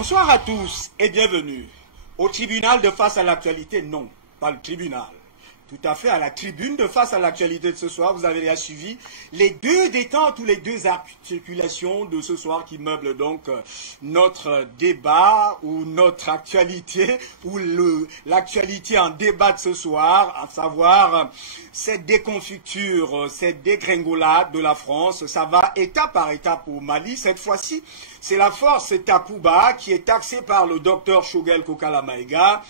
Bonsoir à tous et bienvenue. Au tribunal de face à l'actualité, non, pas le tribunal. Tout à fait à la tribune de face à l'actualité de ce soir. Vous avez déjà suivi les deux détentes ou les deux articulations de ce soir qui meublent donc notre débat ou notre actualité ou l'actualité en débat de ce soir, à savoir cette déconfiture, cette dégringolade de la France. Ça va étape par étape au Mali. Cette fois-ci, c'est la force Takuba qui est taxée par le docteur Choguel Kokala Maïga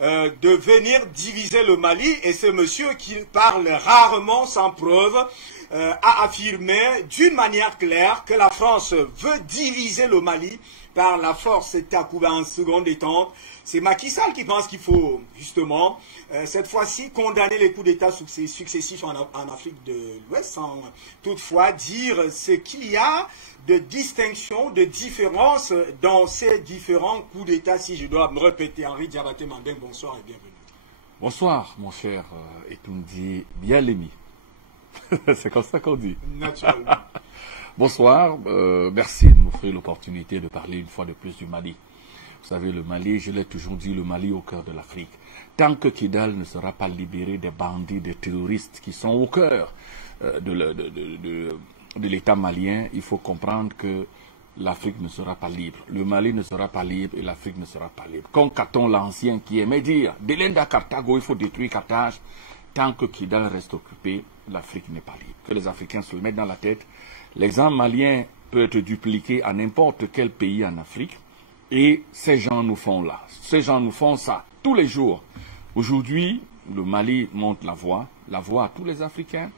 de venir diviser le Mali, et ce monsieur qui parle rarement sans preuve a affirmé d'une manière claire que la France veut diviser le Mali par la force Takuba en seconde détente. C'est Macky Sall qui pense qu'il faut justement cette fois-ci condamner les coups d'État successifs en Afrique de l'Ouest sans toutefois dire ce qu'il y a de distinction, de différence dans ces différents coups d'État. Si je dois me répéter, Henri Diabaté Mandeng, bonsoir et bienvenue. Bonsoir, mon cher Etoundi Bien-Lémi. C'est comme ça qu'on dit. Naturellement. Bonsoir, merci de m'offrir l'opportunité de parler une fois de plus du Mali. Vous savez, le Mali, je l'ai toujours dit, le Mali au cœur de l'Afrique. Tant que Kidal ne sera pas libéré des bandits, des terroristes qui sont au cœur de l'État malien, il faut comprendre que l'Afrique ne sera pas libre. Le Mali ne sera pas libre et l'Afrique ne sera pas libre. Comme Caton l'Ancien qui aimait dire, Delenda Carthago, il faut détruire Carthage. Tant que Kidal reste occupé, l'Afrique n'est pas libre. Que les Africains se le mettent dans la tête. L'exemple malien peut être dupliqué à n'importe quel pays en Afrique. Et ces gens nous font là. Ces gens nous font ça tous les jours. Aujourd'hui, le Mali montre la voie à tous les Africains.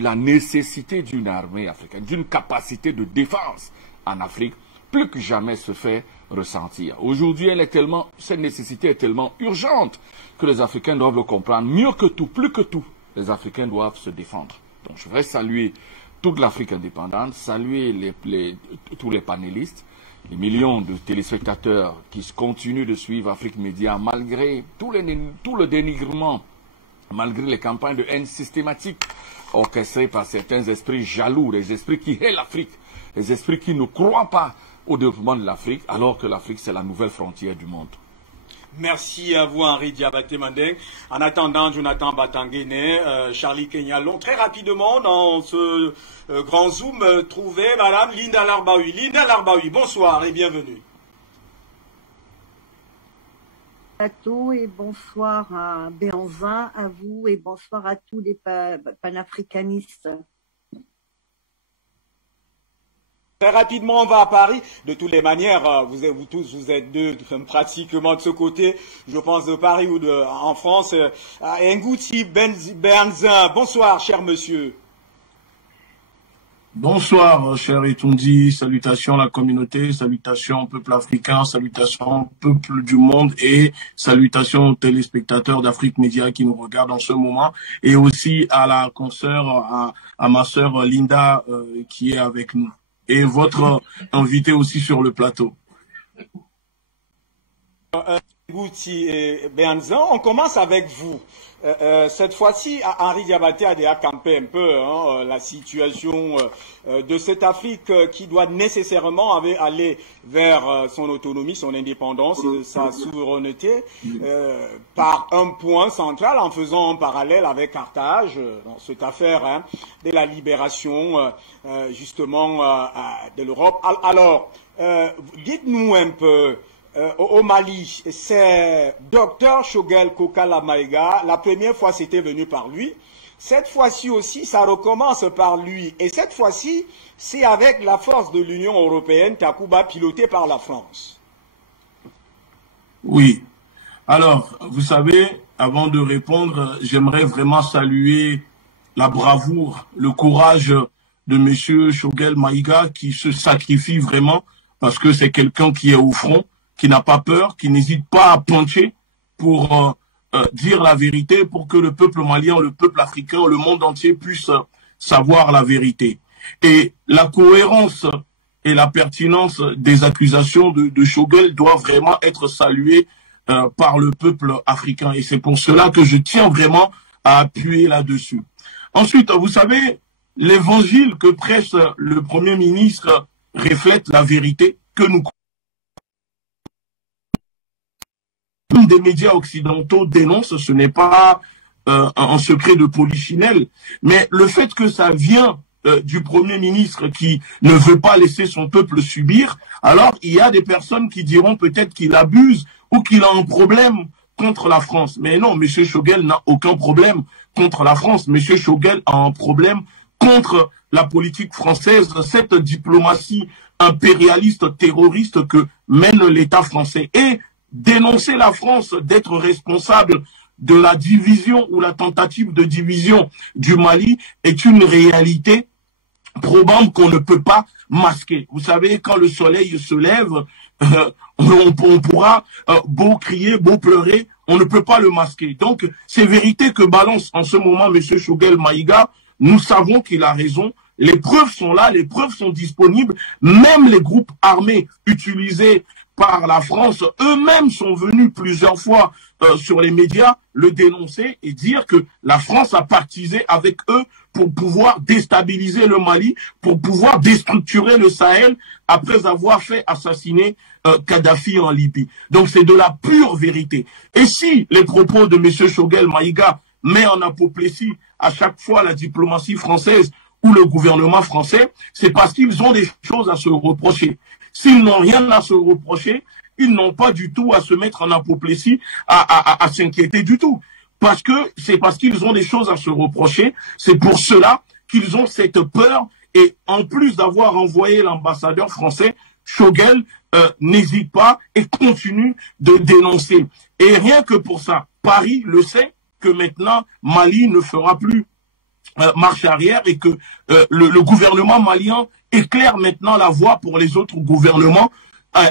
La nécessité d'une armée africaine, d'une capacité de défense en Afrique, plus que jamais se fait ressentir. Aujourd'hui, cette nécessité est tellement urgente que les Africains doivent le comprendre. Mieux que tout, plus que tout, les Africains doivent se défendre. Donc je voudrais saluer toute l'Afrique indépendante, saluer tous les panélistes, les millions de téléspectateurs qui continuent de suivre Afrique Média malgré tout le dénigrement, malgré les campagnes de haine systématiques orchestrées par certains esprits jaloux, des esprits qui haïssent l'Afrique, des esprits qui ne croient pas au développement de l'Afrique, alors que l'Afrique, c'est la nouvelle frontière du monde. Merci à vous, Henri Diabaté Mandeng. En attendant, Jonathan Batangene, Charlie Kenyalon, très rapidement, dans ce grand zoom, trouvé Madame Linda Larbaoui. Linda Larbaoui, bonsoir et bienvenue. Et bonsoir à Béanzin, à vous, et bonsoir à tous les panafricanistes. Très rapidement, on va à Paris. De toutes les manières, vous tous, vous êtes deux pratiquement de ce côté, je pense de Paris ou en France. Ngouti Benzin, bonsoir, cher monsieur. Bonsoir, cher Etoundi, salutations à la communauté, salutations au peuple africain, salutations au peuple du monde et salutations aux téléspectateurs d'Afrique Média qui nous regardent en ce moment, et aussi à la consoeur, à ma sœur Linda qui est avec nous, et votre invité aussi sur le plateau. Ngouti et Benzin, on commence avec vous. Cette fois-ci, Henri Diabaté a déjà campé un peu la situation de cette Afrique qui doit nécessairement aller vers son autonomie, son indépendance, sa souveraineté, par un point central, en faisant un parallèle avec Carthage, dans cette affaire de la libération justement de l'Europe. Alors, dites-nous un peu. Au Mali, c'est Dr Choguel Kokala Maïga. La première fois, c'était venu par lui. Cette fois-ci aussi, ça recommence par lui. Et cette fois-ci, c'est avec la force de l'Union européenne, Takuba, pilotée par la France. Oui. Alors, vous savez, avant de répondre, j'aimerais vraiment saluer la bravoure, le courage de monsieur Choguel Maïga qui se sacrifie vraiment parce que c'est quelqu'un qui est au front, qui n'a pas peur, qui n'hésite pas à puncher pour dire la vérité, pour que le peuple malien, le peuple africain, le monde entier puisse savoir la vérité. Et la cohérence et la pertinence des accusations de Choguel doivent vraiment être saluées par le peuple africain. Et c'est pour cela que je tiens vraiment à appuyer là-dessus. Ensuite, vous savez, l'évangile que prêche le Premier ministre reflète la vérité que nous des médias occidentaux dénoncent, ce n'est pas un secret de polichinelle, mais le fait que ça vient du Premier ministre qui ne veut pas laisser son peuple subir, alors il y a des personnes qui diront peut-être qu'il abuse ou qu'il a un problème contre la France. Mais non, M. Choguel n'a aucun problème contre la France. M. Choguel a un problème contre la politique française, cette diplomatie impérialiste, terroriste que mène l'État français. Et dénoncer la France d'être responsable de la division ou la tentative de division du Mali est une réalité probable qu'on ne peut pas masquer. Vous savez, quand le soleil se lève, on pourra beau crier, beau pleurer, on ne peut pas le masquer. Donc, ces vérités que balance en ce moment M. Choguel Maïga, nous savons qu'il a raison. Les preuves sont là, les preuves sont disponibles. Même les groupes armés utilisés par la France, eux-mêmes sont venus plusieurs fois sur les médias le dénoncer et dire que la France a pactisé avec eux pour pouvoir déstabiliser le Mali, pour pouvoir déstructurer le Sahel après avoir fait assassiner Kadhafi en Libye. Donc c'est de la pure vérité. Et si les propos de M. Choguel Maïga met en apoplexie à chaque fois la diplomatie française ou le gouvernement français, c'est parce qu'ils ont des choses à se reprocher. S'ils n'ont rien à se reprocher, ils n'ont pas du tout à se mettre en apoplexie, à s'inquiéter du tout. Parce que c'est parce qu'ils ont des choses à se reprocher, c'est pour cela qu'ils ont cette peur. Et en plus d'avoir envoyé l'ambassadeur français, Choguel n'hésite pas et continue de dénoncer. Et rien que pour ça, Paris le sait que maintenant Mali ne fera plus marche arrière et que le gouvernement malien éclaire maintenant la voie pour les autres gouvernements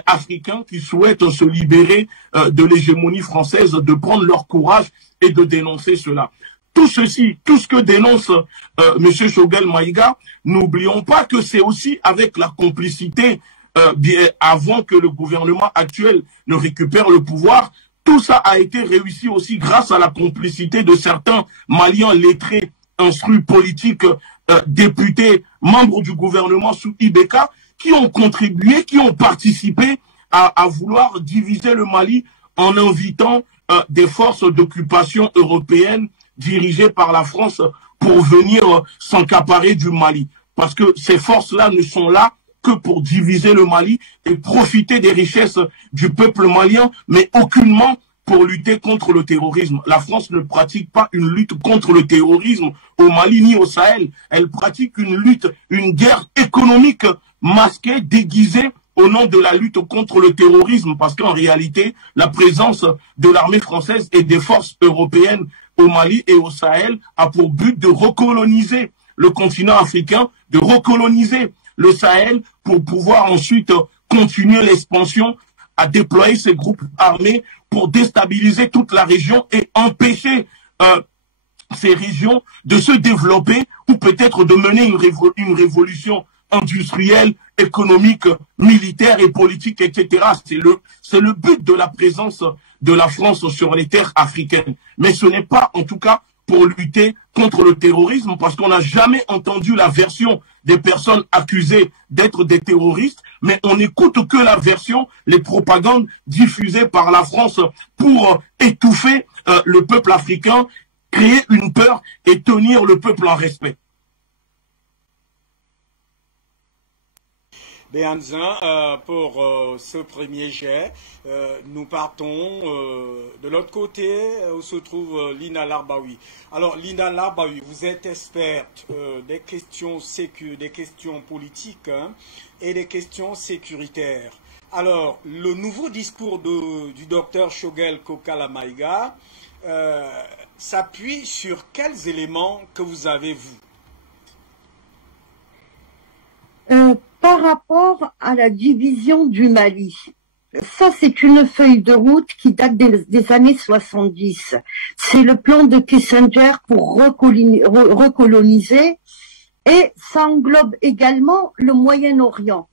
africains qui souhaitent se libérer de l'hégémonie française, de prendre leur courage et de dénoncer cela. Tout ceci, tout ce que dénonce M. Choguel Maïga, n'oublions pas que c'est aussi avec la complicité, avant que le gouvernement actuel ne récupère le pouvoir, tout ça a été réussi aussi grâce à la complicité de certains Maliens lettrés, instruits politiques, députés, membres du gouvernement sous Ibeka, qui ont contribué, qui ont participé à vouloir diviser le Mali en invitant des forces d'occupation européennes dirigées par la France pour venir s'encaparer du Mali. Parce que ces forces-là ne sont là que pour diviser le Mali et profiter des richesses du peuple malien, mais aucunement pour lutter contre le terrorisme. La France ne pratique pas une lutte contre le terrorisme au Mali ni au Sahel. Elle pratique une lutte, une guerre économique masquée, déguisée au nom de la lutte contre le terrorisme, parce qu'en réalité, la présence de l'armée française et des forces européennes au Mali et au Sahel a pour but de recoloniser le continent africain, de recoloniser le Sahel pour pouvoir ensuite continuer l'expansion, à déployer ces groupes armés pour déstabiliser toute la région et empêcher ces régions de se développer ou peut-être de mener une révolution industrielle, économique, militaire et politique, etc. C'est le but de la présence de la France sur les terres africaines. Mais ce n'est pas, en tout cas, pour lutter contre le terrorisme, parce qu'on n'a jamais entendu la version des personnes accusées d'être des terroristes, mais on n'écoute que la version, les propagandes diffusées par la France pour étouffer le peuple africain, créer une peur et tenir le peuple en respect. Béhanzin, pour ce premier jet, nous partons de l'autre côté où se trouve Lina Larbaoui. Alors Lina Larbaoui, vous êtes experte des questions des questions politiques et des questions sécuritaires. Alors le nouveau discours du docteur Choguel Kokala Maïga s'appuie sur quels éléments que vous avez vous? Par rapport à la division du Mali, ça c'est une feuille de route qui date des années 70. C'est le plan de Kissinger pour recoloniser et ça englobe également le Moyen-Orient.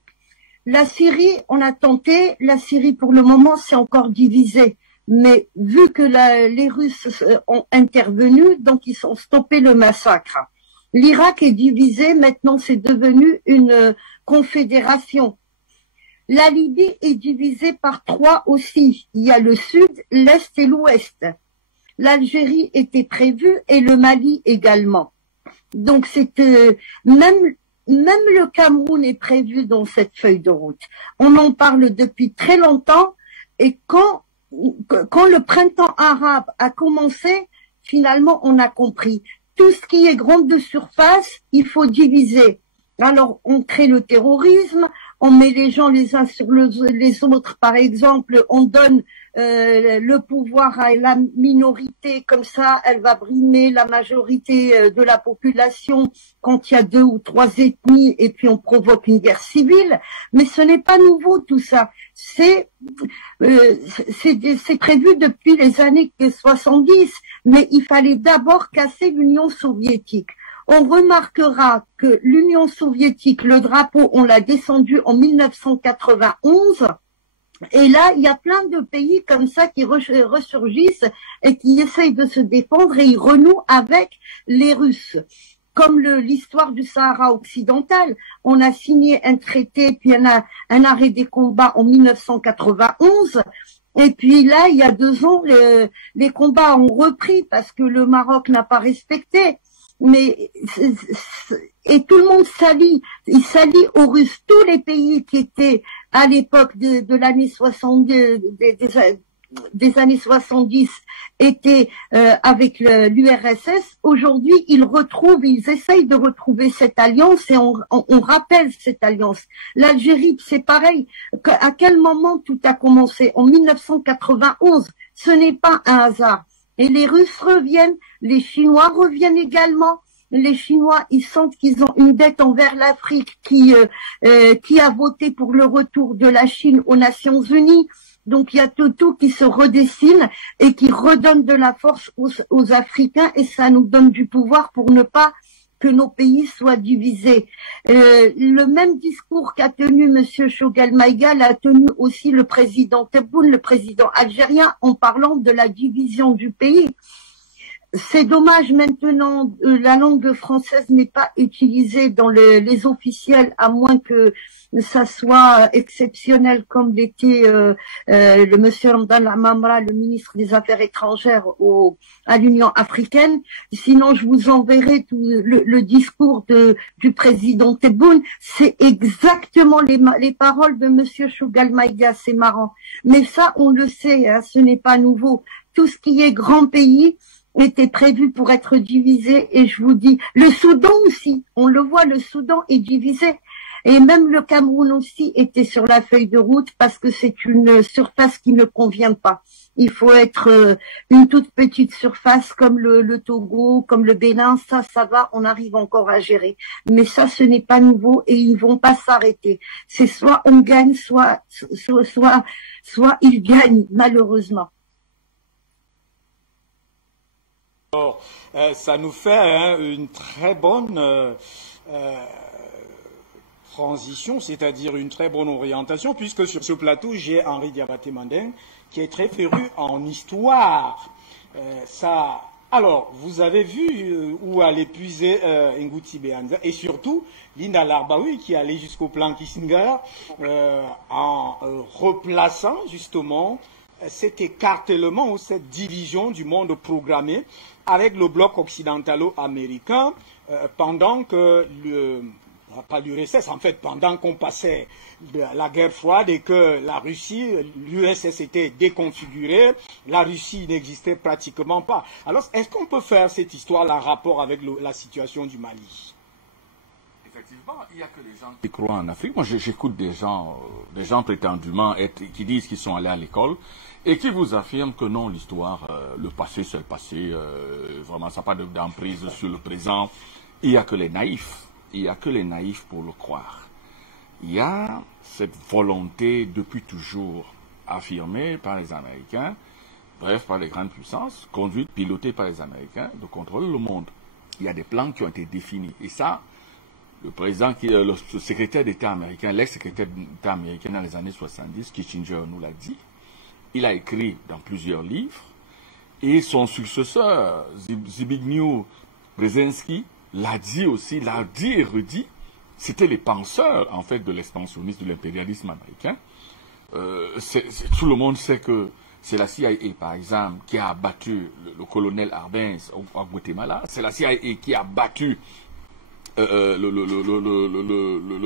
La Syrie, on a tenté, la Syrie pour le moment c'est encore divisé. Mais vu que les Russes ont intervenu, donc ils ont stoppé le massacre. L'Irak est divisé, maintenant c'est devenu une confédération. La Libye est divisée par trois aussi. Il y a le sud, l'est et l'ouest. L'Algérie était prévue et le Mali également. Donc même le Cameroun est prévu dans cette feuille de route. On en parle depuis très longtemps et quand le printemps arabe a commencé, finalement on a compris. Tout ce qui est grande surface, il faut diviser. Alors on crée le terrorisme, on met les gens les uns sur les autres, par exemple, on donne le pouvoir à la minorité, comme ça elle va brimer la majorité de la population quand il y a 2 ou 3 ethnies et puis on provoque une guerre civile. Mais ce n'est pas nouveau tout ça. C'est prévu depuis les années 70, mais il fallait d'abord casser l'Union soviétique. On remarquera que l'Union soviétique, le drapeau, on l'a descendu en 1991. Et là, il y a plein de pays comme ça qui ressurgissent et qui essayent de se défendre et ils renouent avec les Russes. Comme l'histoire du Sahara occidental, on a signé un traité puis un arrêt des combats en 1991. Et puis là, il y a 2 ans, les combats ont repris parce que le Maroc n'a pas respecté. Mais et tout le monde s'allie, il s'allie aux Russes. Tous les pays qui étaient à l'époque de l'année 70, des années 70 étaient avec l'URSS. Aujourd'hui, ils essayent de retrouver cette alliance et on rappelle cette alliance. L'Algérie, c'est pareil. À quel moment tout a commencé? En 1991. Ce n'est pas un hasard. Et les Russes reviennent, les Chinois reviennent également. Les Chinois, ils sentent qu'ils ont une dette envers l'Afrique qui a voté pour le retour de la Chine aux Nations Unies. Donc il y a tout qui se redessine et qui redonne de la force aux Africains et ça nous donne du pouvoir pour ne pas que nos pays soient divisés. Le même discours qu'a tenu Monsieur Choguel Maïga l'a tenu aussi le président Tebboune, le président algérien, en parlant de la division du pays. C'est dommage maintenant, la langue française n'est pas utilisée dans les officiels, à moins que ça soit exceptionnel comme l'était le monsieur Ramdan Amamra, le ministre des Affaires étrangères à l'Union africaine. Sinon, je vous enverrai tout le discours du président Tebboune. C'est exactement les paroles de monsieur Choguel Maïga, c'est marrant. Mais ça, on le sait, hein, ce n'est pas nouveau. Tout ce qui est grand pays était prévu pour être divisé et je vous dis, le Soudan aussi, on le voit, le Soudan est divisé et même le Cameroun aussi était sur la feuille de route parce que c'est une surface qui ne convient pas. Il faut être une toute petite surface comme le Togo, comme le Bénin, ça va, on arrive encore à gérer. Mais ça, ce n'est pas nouveau et ils vont pas s'arrêter. C'est soit on gagne, soit ils gagnent, malheureusement. Alors, ça nous fait une très bonne transition, c'est-à-dire une très bonne orientation, puisque sur ce plateau, j'ai Henri Diabaté Mandin, qui est très féru en histoire. Alors, vous avez vu où allait puiser Ngouti Behanza, et surtout Linda Larbaoui, qui allait jusqu'au plan Kissinger, en replaçant justement cet écartèlement ou cette division du monde programmé avec le bloc occidentalo-américain pendant que pas l'URSS, en fait, pendant qu'on passait de la guerre froide et que la Russie, l'URSS était déconfigurée, la Russie n'existait pratiquement pas. Alors, est-ce qu'on peut faire cette histoire en rapport avec la situation du Mali? Effectivement, il n'y a que les gens qui croient en Afrique. Moi, j'écoute des gens prétendument qui disent qu'ils sont allés à l'école et qui vous affirment que non, l'histoire, le passé, c'est le passé. Vraiment, ça n'a pas d'emprise sur le présent. Il n'y a que les naïfs. Il n'y a que les naïfs pour le croire. Il y a cette volonté depuis toujours affirmée par les Américains, bref, par les grandes puissances, conduite, pilotée par les Américains, de contrôler le monde. Il y a des plans qui ont été définis. Et ça, le secrétaire d'État américain, l'ex-secrétaire d'État américain dans les années 70, Kissinger nous l'a dit. Il a écrit dans plusieurs livres. Et son successeur, Zbigniew Brzezinski, l'a dit aussi, l'a dit et redit, c'était les penseurs, en fait, de l'expansionnisme, de l'impérialisme américain. Tout le monde sait que c'est la CIA, par exemple, qui a abattu le colonel Arbenz au Guatemala. C'est la CIA qui a battu le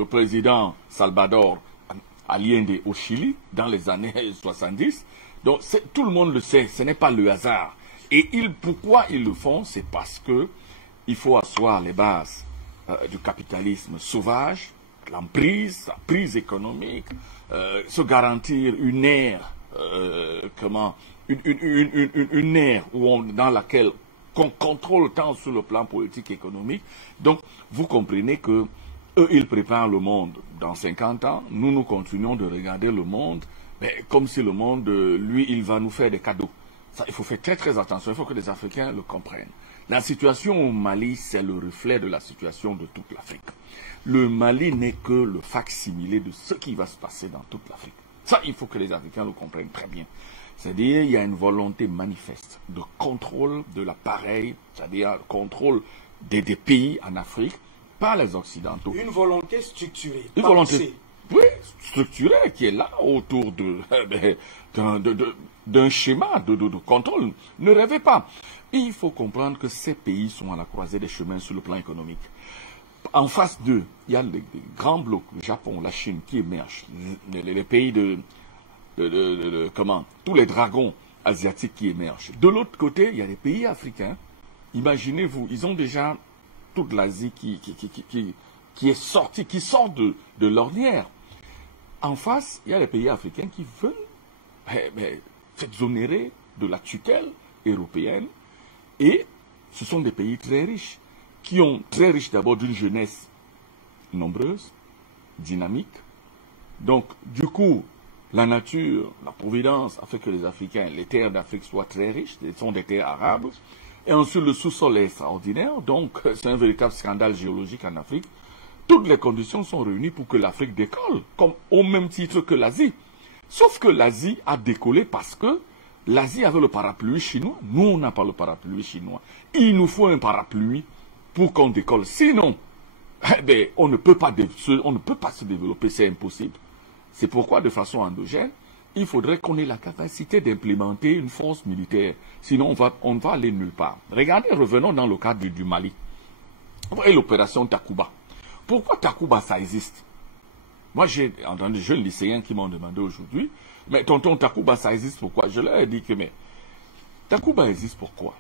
président Salvador Allende au Chili dans les années 70. Donc tout le monde le sait, ce n'est pas le hasard. Et pourquoi ils le font? C'est parce que il faut asseoir les bases du capitalisme sauvage, l'emprise, la prise économique, se garantir une ère, une ère dans laquelle qu'on contrôle tant sur le plan politique et économique. Donc, vous comprenez que eux, ils préparent le monde dans 50 ans. Nous continuons de regarder le monde, mais comme si le monde, lui, il va nous faire des cadeaux. Ça, il faut faire très très attention, il faut que les Africains le comprennent. La situation au Mali, c'est le reflet de la situation de toute l'Afrique. Le Mali n'est que le facsimilé de ce qui va se passer dans toute l'Afrique. Ça, il faut que les Africains le comprennent très bien. C'est-à-dire, il y a une volonté manifeste de contrôle de l'appareil, c'est-à-dire contrôle des pays en Afrique par les Occidentaux. Une volonté structurée. Une volonté, oui, structurée qui est là autour d'un schéma de contrôle. Ne rêvez pas. Il faut comprendre que ces pays sont à la croisée des chemins sur le plan économique. En face d'eux, il y a les grands blocs, le Japon, la Chine, qui émergent, les pays tous les dragons asiatiques qui émergent. De l'autre côté, il y a les pays africains. Imaginez-vous, ils ont déjà toute l'Asie qui est sortie, qui sort de l'ornière. En face, il y a les pays africains qui veulent s'exonérer de la tutelle européenne. Et ce sont des pays très riches, très riches d'abord d'une jeunesse nombreuse, dynamique. Donc, du coup, la nature, la providence a fait que les Africains, les terres d'Afrique soient très riches, ce sont des terres arables. Et ensuite, le sous-sol est extraordinaire, donc c'est un véritable scandale géologique en Afrique. Toutes les conditions sont réunies pour que l'Afrique décolle, comme au même titre que l'Asie. Sauf que l'Asie a décollé parce que l'Asie avait le parapluie chinois. Nous, on n'a pas le parapluie chinois. Il nous faut un parapluie pour qu'on décolle. Sinon, on ne peut pas se développer, c'est impossible. C'est pourquoi, de façon endogène, il faudrait qu'on ait la capacité d'implémenter une force militaire. Sinon, on va aller nulle part. Regardez, revenons dans le cadre du Mali. Vous voyez l'opération Takuba. Pourquoi Takuba, ça existe? Moi, j'ai entendu des jeunes lycéens qui m'ont demandé aujourd'hui, mais tonton, Takuba, ça existe pourquoi? Je leur ai dit que, mais Takuba existe pourquoi?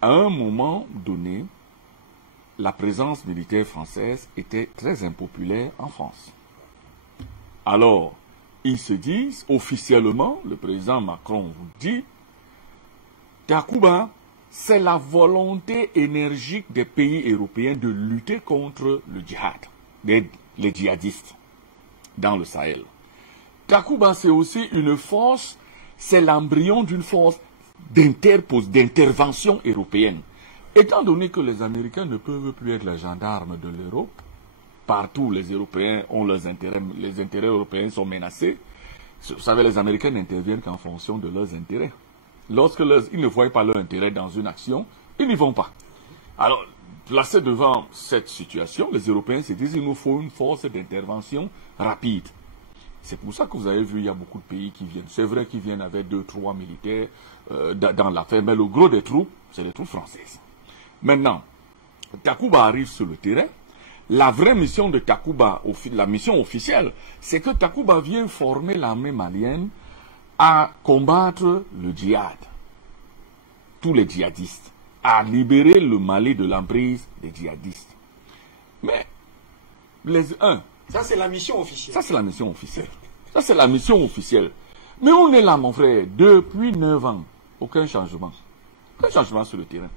À un moment donné, la présence militaire française était très impopulaire en France. Alors, ils se disent, officiellement, le président Macron vous dit, Takuba, c'est la volonté énergique des pays européens de lutter contre le djihad, les djihadistes dans le Sahel. Takuba, c'est aussi une force, c'est l'embryon d'une force d'intervention européenne. Étant donné que les Américains ne peuvent plus être les gendarmes de l'Europe, partout les Européens ont leurs intérêts, les intérêts européens sont menacés. Vous savez, les Américains n'interviennent qu'en fonction de leurs intérêts. Lorsque ils ne voient pas leur intérêt dans une action, ils n'y vont pas. Alors, placés devant cette situation, les Européens se disent qu'il nous faut une force d'intervention rapide. C'est pour ça que vous avez vu, il y a beaucoup de pays qui viennent. C'est vrai qu'ils viennent avec 2-3 militaires dans l'affaire, mais le gros des troupes, c'est les troupes françaises. Maintenant, Takuba arrive sur le terrain. La vraie mission de Takuba, la mission officielle, c'est que Takuba vient former l'armée malienne à combattre le djihad, tous les djihadistes, à libérer le Mali de l'emprise des djihadistes. Mais, ça c'est la mission officielle. Ça c'est la mission officielle. Ça c'est la mission officielle. Mais on est là, mon frère, depuis 9 ans, aucun changement. Aucun changement sur le terrain.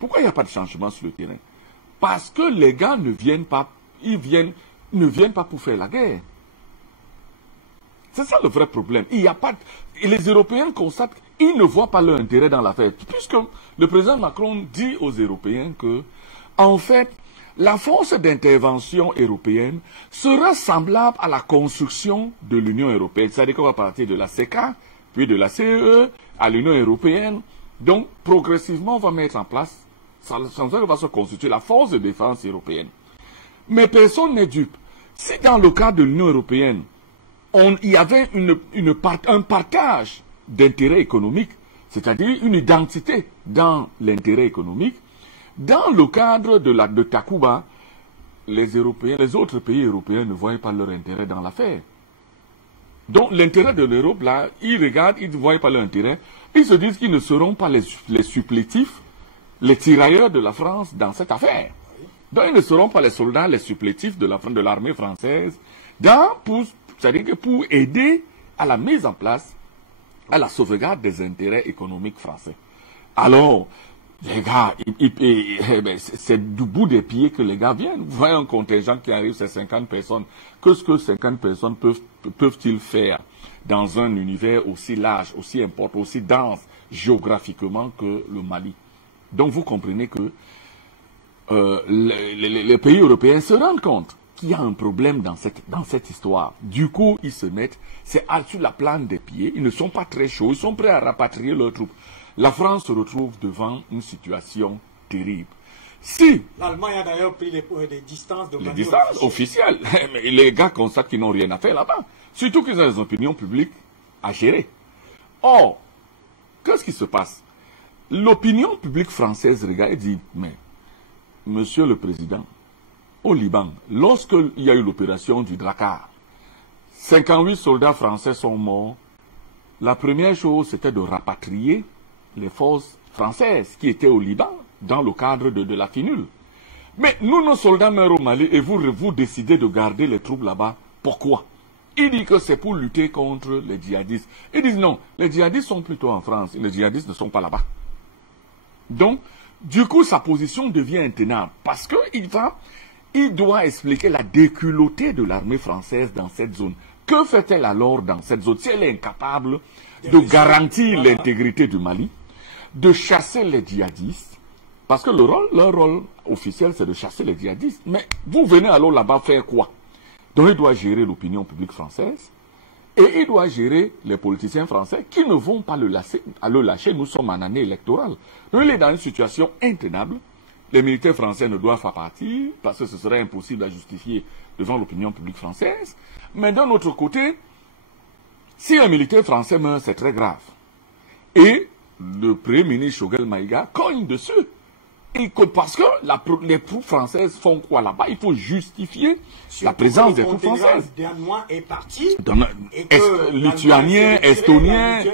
Pourquoi il n'y a pas de changement sur le terrain? Parce que les gars ne viennent pas, ne viennent pas pour faire la guerre. C'est ça le vrai problème. Il y a pas, et les Européens constatent qu'ils ne voient pas leur intérêt dans l'affaire. Puisque le président Macron dit aux Européens que, en fait, la force d'intervention européenne sera semblable à la construction de l'Union européenne. C'est-à-dire qu'on va partir de la CECA, puis de la CEE, à l'Union européenne. Donc, progressivement, on va mettre en place, ça va se constituer la force de défense européenne. Mais personne n'est dupe. Si dans le cas de l'Union européenne, il y avait un partage d'intérêts économiques, c'est-à-dire une identité dans l'intérêt économique, dans le cadre de Takuba, les autres pays européens ne voyaient pas leur intérêt dans l'affaire. Donc l'intérêt de l'Europe, là, ils regardent, ils ne voient pas leur intérêt, ils se disent qu'ils ne seront pas les supplétifs, les tirailleurs de la France dans cette affaire. Donc ils ne seront pas les soldats, les supplétifs de l'armée française, c'est-à-dire que pour aider à la mise en place, à la sauvegarde des intérêts économiques français. Alors, les gars, c'est du bout des pieds que les gars viennent. Vous voyez un contingent qui arrive, c'est 50 personnes. Qu'est-ce que 50 personnes peuvent-ils faire dans un univers aussi large, aussi important, aussi dense géographiquement que le Mali? Donc vous comprenez que les pays européens se rendent compte qu'il y a un problème dans cette histoire. Du coup, ils se mettent, c'est sur la plante des pieds, ils ne sont pas très chauds, ils sont prêts à rapatrier leurs troupes. La France se retrouve devant une situation terrible. Si l'Allemagne a d'ailleurs pris des distances de les distances officielles, mais les gars constatent qu'ils n'ont rien à faire là-bas. Surtout qu'ils ont des opinions publiques à gérer. Or, qu'est-ce qui se passe? L'opinion publique française regarde et dit, mais, Monsieur le Président, au Liban, lorsqu'il y a eu l'opération du Drakkar, 58 soldats français sont morts. La première chose, c'était de rapatrier les forces françaises qui étaient au Liban dans le cadre de la finule. Mais nous, nos soldats meurent au Mali et vous décidez de garder les troupes là-bas. Pourquoi? Il dit que c'est pour lutter contre les djihadistes. Ils disent non, les djihadistes sont plutôt en France, les djihadistes ne sont pas là-bas. Donc, du coup, sa position devient intenable parce qu'il doit expliquer la déculottée de l'armée française dans cette zone. Que fait-elle alors dans cette zone si elle est incapable de garantir l'intégrité du Mali, de chasser les djihadistes, parce que leur rôle officiel c'est de chasser les djihadistes. Mais vous venez alors là-bas faire quoi? Donc il doit gérer l'opinion publique française et il doit gérer les politiciens français qui ne vont pas le lâcher. Nous sommes en année électorale. Donc il est dans une situation intenable. Les militaires français ne doivent pas partir parce que ce serait impossible à justifier devant l'opinion publique française. Mais d'un autre côté, si un militaire français meurt, c'est très grave. Et le Premier ministre Choguel Maïga cogne dessus. Et parce que les troupes françaises font quoi là-bas? Il faut justifier la présence des troupes françaises. Le Danois est parti. Lituaniens, Estoniens,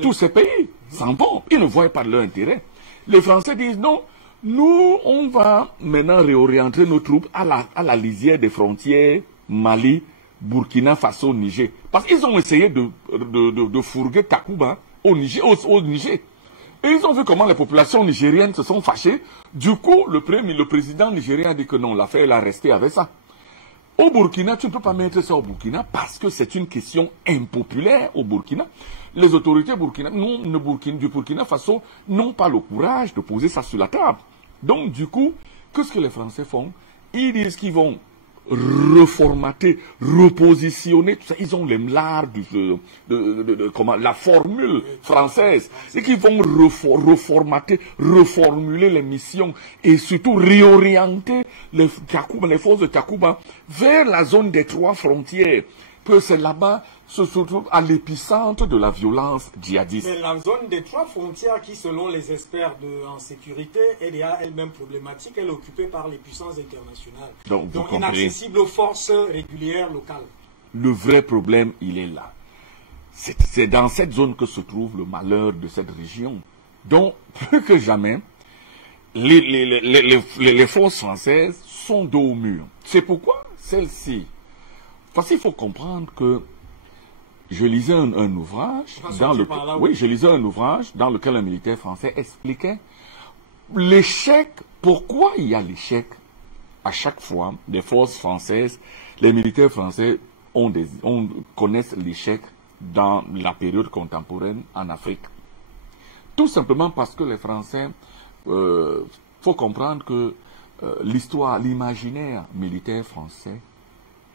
tous ces pays s'en vont. Ils ne voient pas leur intérêt. Les Français disent non, nous, on va maintenant réorienter nos troupes à la lisière des frontières Mali, Burkina Faso, Niger. Parce qu'ils ont essayé de fourguer Takuba au Niger. Et ils ont vu comment les populations nigériennes se sont fâchées. Du coup, le président nigérien a dit que non, l'affaire, elle a resté avec ça. Au Burkina, tu ne peux pas mettre ça au Burkina parce que c'est une question impopulaire au Burkina. Les autorités du Burkina Faso n'ont pas le courage de poser ça sur la table. Donc, du coup, qu'est-ce que les Français font? Ils disent qu'ils vont reformater, repositionner, tout ça. Ils ont l'art la formule française. Et qu'ils vont reformater, reformuler les missions et surtout réorienter les forces de Takuba vers la zone des 3 frontières. Que c'est là-bas se trouve à l'épicentre de la violence djihadiste. Mais la zone des 3 frontières qui, selon les experts en sécurité, elle est elle-même problématique, elle est occupée par les puissances internationales. Donc inaccessible aux forces régulières locales. Le vrai problème, il est là. C'est dans cette zone que se trouve le malheur de cette région. Donc, plus que jamais, les forces françaises sont dos au mur. C'est pourquoi celles-ci... Parce qu'il faut comprendre que je lisais un ouvrage dans lequel un militaire français expliquait l'échec, pourquoi il y a l'échec à chaque fois des forces françaises. Les militaires français connaissent l'échec dans la période contemporaine en Afrique. Tout simplement parce que les Français, faut comprendre que l'histoire, l'imaginaire militaire français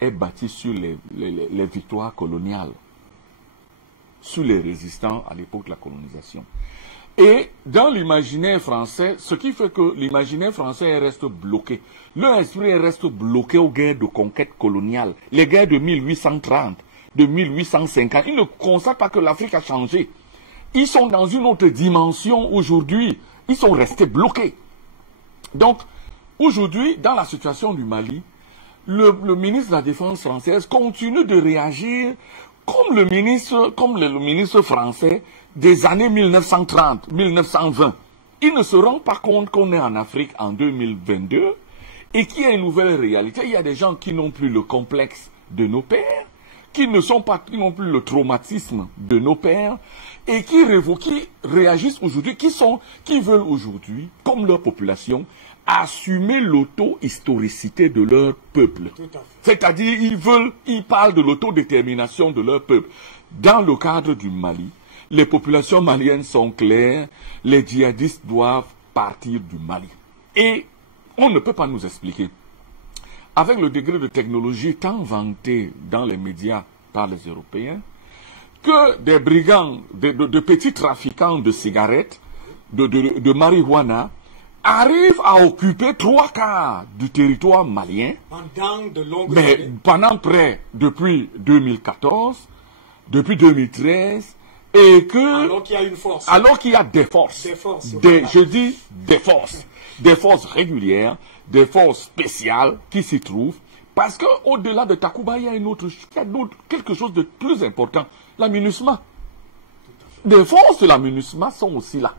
est bâti sur les victoires coloniales, sur les résistants à l'époque de la colonisation. Et dans l'imaginaire français, ce qui fait que l'imaginaire français reste bloqué. Leur esprit reste bloqué aux guerres de conquête coloniale, les guerres de 1830, de 1850. Ils ne constatent pas que l'Afrique a changé. Ils sont dans une autre dimension aujourd'hui. Ils sont restés bloqués. Donc, aujourd'hui, dans la situation du Mali, le ministre de la Défense française continue de réagir comme le ministre français des années 1930, 1920. Il ne se rend pas compte qu'on est en Afrique en 2022 et qu'il y a une nouvelle réalité. Il y a des gens qui n'ont plus le complexe de nos pères, qui n'ont plus le traumatisme de nos pères et qui réagissent aujourd'hui, qui veulent aujourd'hui, comme leur population, assumer l'auto-historicité de leur peuple. C'est-à-dire, ils parlent de l'autodétermination de leur peuple. Dans le cadre du Mali, les populations maliennes sont claires, les djihadistes doivent partir du Mali. Et on ne peut pas nous expliquer, avec le degré de technologie tant vanté dans les médias par les Européens, que des brigands, de petits trafiquants de cigarettes, de marijuana, arrivent à occuper 3/4 du territoire malien pendant depuis 2014, depuis 2013, et que alors qu'il y a une force, alors qu'il y a des forces, je dis des forces régulières, des forces spéciales qui s'y trouvent, parce que au-delà de Takuba, il y a quelque chose de plus important, la MINUSMA. Les forces de la MINUSMA sont aussi là.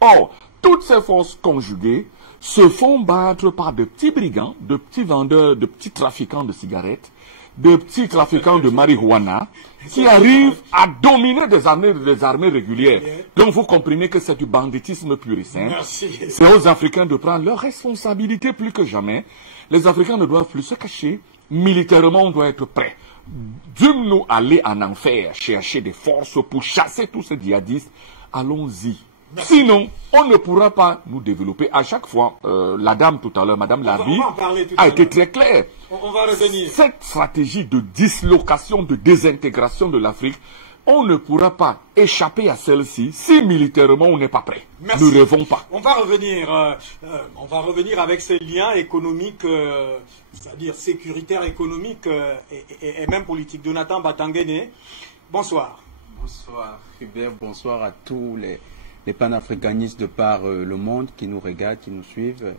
Or, toutes ces forces conjuguées se font battre par de petits brigands, de petits vendeurs, de petits trafiquants de cigarettes, de petits trafiquants de marijuana, qui arrivent à dominer des armées régulières. Donc vous comprenez que c'est du banditisme pur et simple. C'est aux Africains de prendre leurs responsabilités plus que jamais. Les Africains ne doivent plus se cacher. Militairement, on doit être prêt. Dûmes-nous aller en enfer, chercher des forces pour chasser tous ces djihadistes. Allons-y. Sinon, on ne pourra pas nous développer. À chaque fois, la dame tout à l'heure, Madame Labi, a été très claire. On va revenir. Cette stratégie de dislocation, de désintégration de l'Afrique, on ne pourra pas échapper à celle-ci si militairement on n'est pas prêt. Merci. Nous ne rêvons pas. On va revenir avec ces liens économiques, c'est-à-dire sécuritaires, économiques et même politiques. Jonathan Batangene, bonsoir. Bonsoir Hubert, bonsoir à tous les panafricanistes de par le monde qui nous regardent, qui nous suivent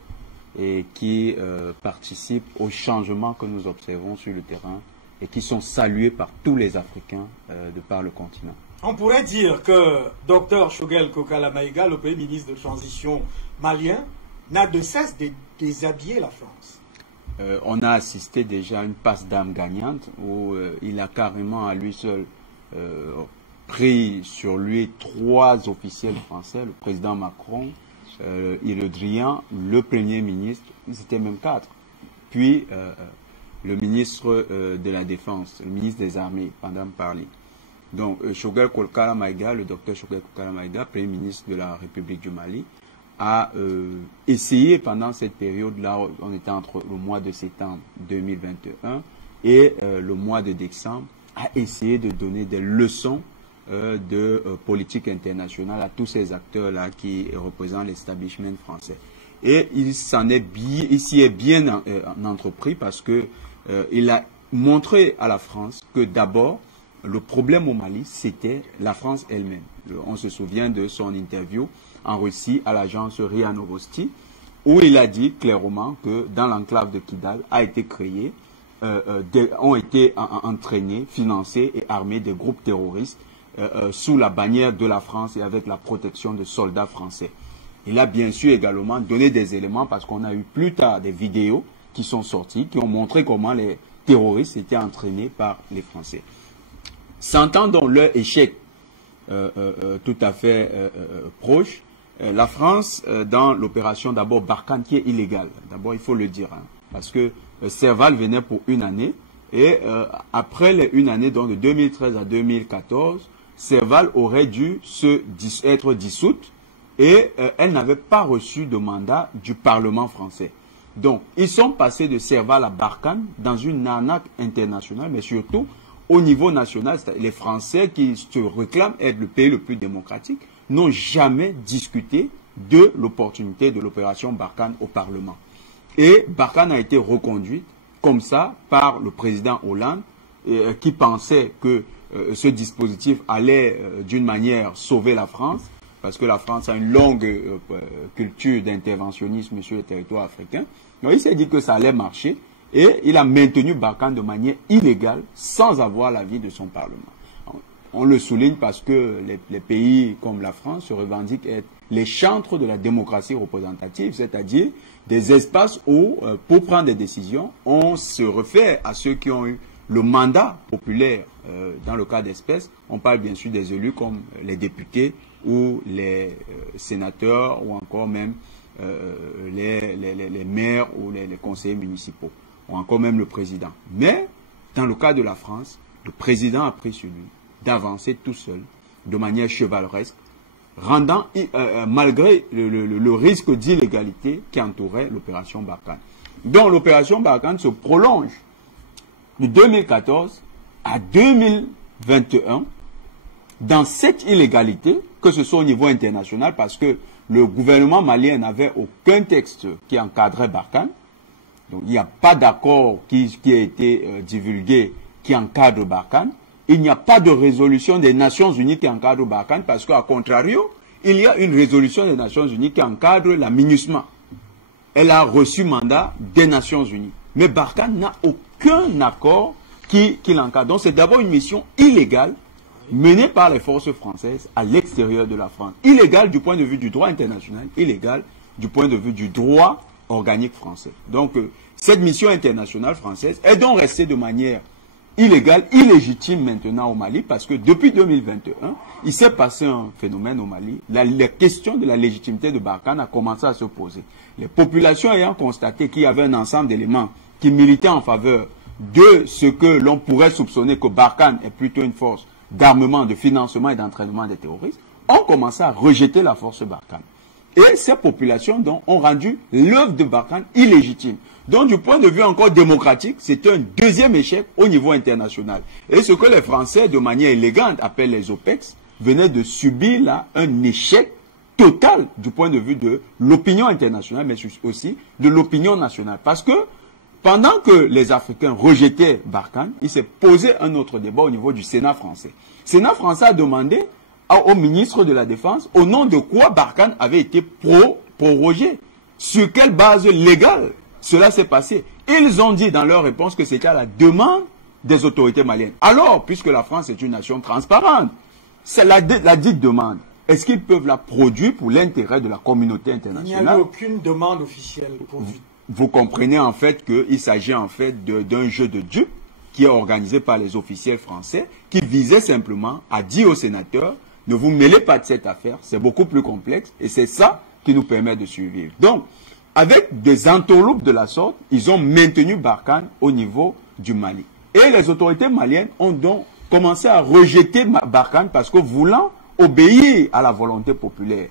et qui participent au changement que nous observons sur le terrain et qui sont salués par tous les Africains de par le continent. On pourrait dire que Dr Choguel Kokala Maïga, le Premier ministre de transition malien, n'a de cesse de déshabiller la France. On a assisté déjà à une passe d'âme gagnante où il a carrément à lui seul pris sur lui 3 officiels français, le président Macron, Le Drian, le Premier ministre, c'était même 4. Puis le ministre de la Défense, le ministre des Armées, pendant parler. Donc Choguel Kokala Maïga, le docteur Choguel Kokala Maïga, Premier ministre de la République du Mali, a essayé pendant cette période-là, on était entre le mois de septembre 2021 et le mois de décembre, a essayé de donner des leçons de politique internationale à tous ces acteurs-là qui représentent l'establishment français. Et il s'y est bien entrepris parce que il a montré à la France que d'abord, le problème au Mali, c'était la France elle-même. On se souvient de son interview en Russie à l'agence RIA Novosti, où il a dit clairement que dans l'enclave de Kidal a été créé, ont été entraînés, financés et armés des groupes terroristes sous la bannière de la France et avec la protection de soldats français. Il a bien sûr également donné des éléments parce qu'on a eu plus tard des vidéos qui sont sorties, qui ont montré comment les terroristes étaient entraînés par les Français. Sentant donc leur échec tout à fait proche, la France, dans l'opération d'abord Barkhane, qui est illégale, d'abord il faut le dire, hein, parce que Serval venait pour 1 année, et après les 1 année, donc de 2013 à 2014, Serval aurait dû être dissoute, et elle n'avait pas reçu de mandat du Parlement français. Donc, ils sont passés de Serval à Barkhane dans une arnaque internationale, mais surtout au niveau national. Les Français qui se réclament être le pays le plus démocratique n'ont jamais discuté de l'opportunité de l'opération Barkhane au Parlement. Et Barkhane a été reconduite comme ça par le président Hollande, qui pensait que ce dispositif allait d'une manière sauver la France, parce que la France a une longue culture d'interventionnisme sur le territoire africain. Donc il s'est dit que ça allait marcher et il a maintenu Barkhane de manière illégale sans avoir l'avis de son Parlement. On le souligne parce que les pays comme la France se revendiquent être les chantres de la démocratie représentative, c'est-à-dire des espaces où, pour prendre des décisions, on se réfère à ceux qui ont eu le mandat populaire. Dans le cas d'espèce, on parle bien sûr des élus comme les députés ou les sénateurs ou encore même les maires ou les conseillers municipaux ou encore même le président. Mais dans le cas de la France, le président a pris sur lui d'avancer tout seul, de manière chevaleresque, rendant, malgré le risque d'illégalité qui entourait l'opération Barkhane. Donc l'opération Barkhane se prolonge de 2014 à 2021 dans cette illégalité, que ce soit au niveau international, parce que le gouvernement malien n'avait aucun texte qui encadrait Barkhane. Donc il n'y a pas d'accord qui a été divulgué qui encadre Barkhane. Il n'y a pas de résolution des Nations Unies qui encadre Barkhane, parce qu'à contrario, il y a une résolution des Nations Unies qui encadre la MINUSMA. Elle a reçu mandat des Nations Unies. Mais Barkhane n'a aucun accord qui l'encadre. Donc c'est d'abord une mission illégale menée par les forces françaises à l'extérieur de la France. Illégale du point de vue du droit international, illégale du point de vue du droit organique français. Donc cette mission internationale française est donc restée de manière illégale, illégitime maintenant au Mali, parce que depuis 2021, il s'est passé un phénomène au Mali. La question de la légitimité de Barkhane a commencé à se poser. Les populations ayant constaté qu'il y avait un ensemble d'éléments qui militaient en faveur de ce que l'on pourrait soupçonner que Barkhane est plutôt une force d'armement, de financement et d'entraînement des terroristes, ont commencé à rejeter la force Barkhane. Et ces populations donc, ont rendu l'œuvre de Barkhane illégitime. Donc du point de vue encore démocratique, c'est un deuxième échec au niveau international. Et ce que les Français, de manière élégante, appellent les OPEX, venaient de subir là un échec total du point de vue de l'opinion internationale, mais aussi de l'opinion nationale. Parce que pendant que les Africains rejetaient Barkhane, il s'est posé un autre débat au niveau du Sénat français. Le Sénat français a demandé au ministre de la Défense au nom de quoi Barkhane avait été prorogé. Sur quelle base légale cela s'est passé? Ils ont dit dans leur réponse que c'était à la demande des autorités maliennes. Alors, puisque la France est une nation transparente, c'est la dite demande. Est-ce qu'ils peuvent la produire pour l'intérêt de la communauté internationale? Il n'y a eu aucune demande officielle produite. Vous comprenez en fait qu'il s'agit en fait d'un jeu de dupes qui est organisé par les officiels français qui visait simplement à dire aux sénateurs ne vous mêlez pas de cette affaire, c'est beaucoup plus complexe et c'est ça qui nous permet de survivre. Donc, avec des entourloupes de la sorte, ils ont maintenu Barkhane au niveau du Mali. Et les autorités maliennes ont donc commencé à rejeter Barkhane parce que voulant obéir à la volonté populaire.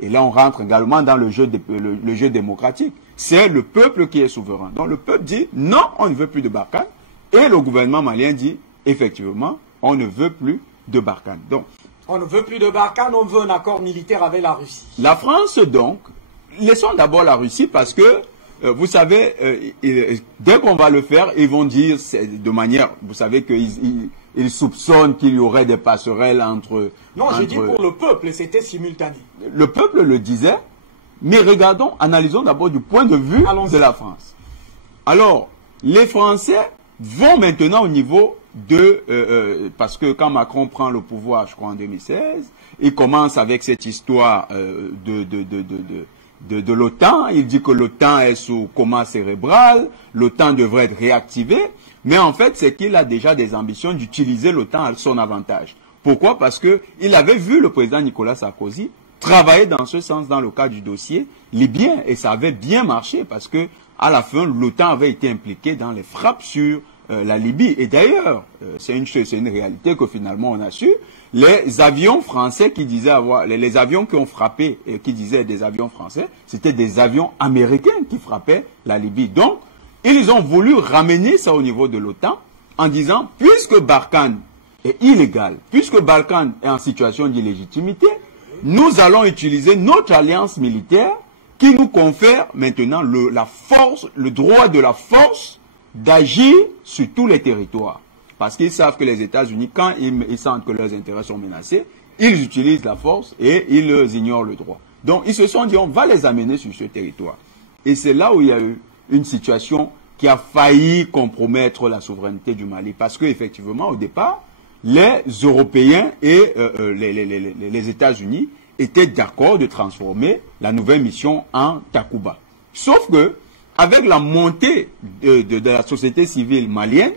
Et là, on rentre également dans le jeu démocratique. C'est le peuple qui est souverain. Donc le peuple dit non, on ne veut plus de Barkhane. Et le gouvernement malien dit effectivement, on ne veut plus de Barkhane. Donc, on ne veut plus de Barkhane, on veut un accord militaire avec la Russie. La France, donc, laissons d'abord la Russie parce que, vous savez, dès qu'on va le faire, ils vont dire de manière, vous savez qu'ils soupçonnent qu'il y aurait des passerelles entre... Non, je dis pour le peuple, c'était simultané. Le peuple le disait, mais regardons, analysons d'abord du point de vue de la France. Alors, les Français vont maintenant au niveau parce que quand Macron prend le pouvoir, je crois en 2016, il commence avec cette histoire de l'OTAN. Il dit que l'OTAN est sous coma cérébral, l'OTAN devrait être réactivée, mais en fait, c'est qu'il a déjà des ambitions d'utiliser l'OTAN à son avantage. Pourquoi? Parce que il avait vu le président Nicolas Sarkozy travailler dans ce sens dans le cadre du dossier libyen, et ça avait bien marché parce que à la fin, l'OTAN avait été impliqué dans les frappes sur la Libye. Et d'ailleurs, c'est une réalité que finalement on a su, les avions français qui disaient avoir, les avions qui ont frappé et qui disaient des avions français, c'était des avions américains qui frappaient la Libye. Donc, ils ont voulu ramener ça au niveau de l'OTAN en disant, puisque Barkhane est illégal, puisque Barkhane est en situation d'illégitimité, nous allons utiliser notre alliance militaire qui nous confère maintenant le droit de la force d'agir sur tous les territoires. Parce qu'ils savent que les États-Unis, quand ils sentent que leurs intérêts sont menacés, ils utilisent la force et ils ignorent le droit. Donc ils se sont dit, on va les amener sur ce territoire. Et c'est là où il y a eu une situation qui a failli compromettre la souveraineté du Mali. Parce qu'effectivement, au départ, les Européens et les États-Unis étaient d'accord de transformer la nouvelle mission en Takuba. Sauf que, avec la montée de la société civile malienne,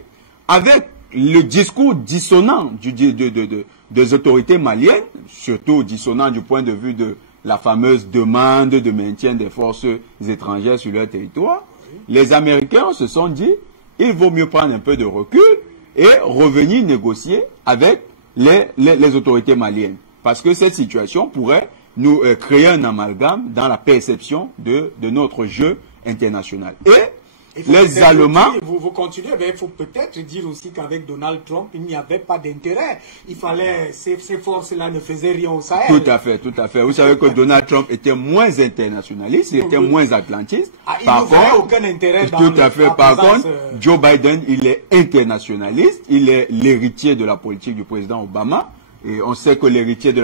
avec le discours dissonant des autorités maliennes, surtout dissonant du point de vue de la fameuse demande de maintien des forces étrangères sur leur territoire, les Américains se sont dit, il vaut mieux prendre un peu de recul et revenir négocier avec les autorités maliennes. Parce que cette situation pourrait nous créer un amalgame dans la perception de notre jeu international. Et les Allemands... Vous continuez, mais il faut peut-être dire aussi qu'avec Donald Trump, il n'y avait pas d'intérêt. Il fallait... Ces forces-là ne faisaient rien au Sahel. Tout à fait, tout à fait. Vous savez que Donald Trump était moins internationaliste, il était moins atlantiste. Il n'avait aucun intérêt dans tout à fait. Par contre, Joe Biden, il est internationaliste, il est l'héritier de la politique du président Obama. Et on sait que l'héritier de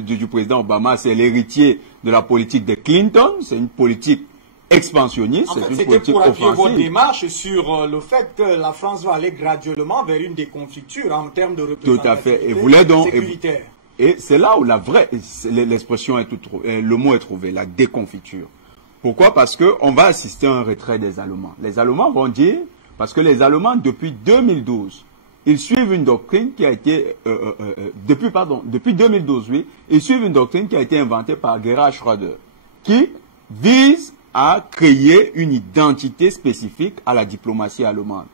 du président Obama, c'est l'héritier de la politique de Clinton. C'est une politique expansionniste, en fait, c'est une politique pour appuyer offensive. votre démarche sur le fait que la France va aller graduellement vers une déconfiture en termes de représentativité. Tout à fait. Et voulait donc, sécuritaire. Et c'est là où la vraie, l'expression est le mot est trouvé, la déconfiture. Pourquoi? Parce que on va assister à un retrait des Allemands. Les Allemands vont dire, parce que les Allemands depuis 2012, ils suivent une doctrine qui a été depuis 2012, oui, ils suivent une doctrine qui a été inventée par Gerhard Schröder, qui vise à créer une identité spécifique à la diplomatie allemande.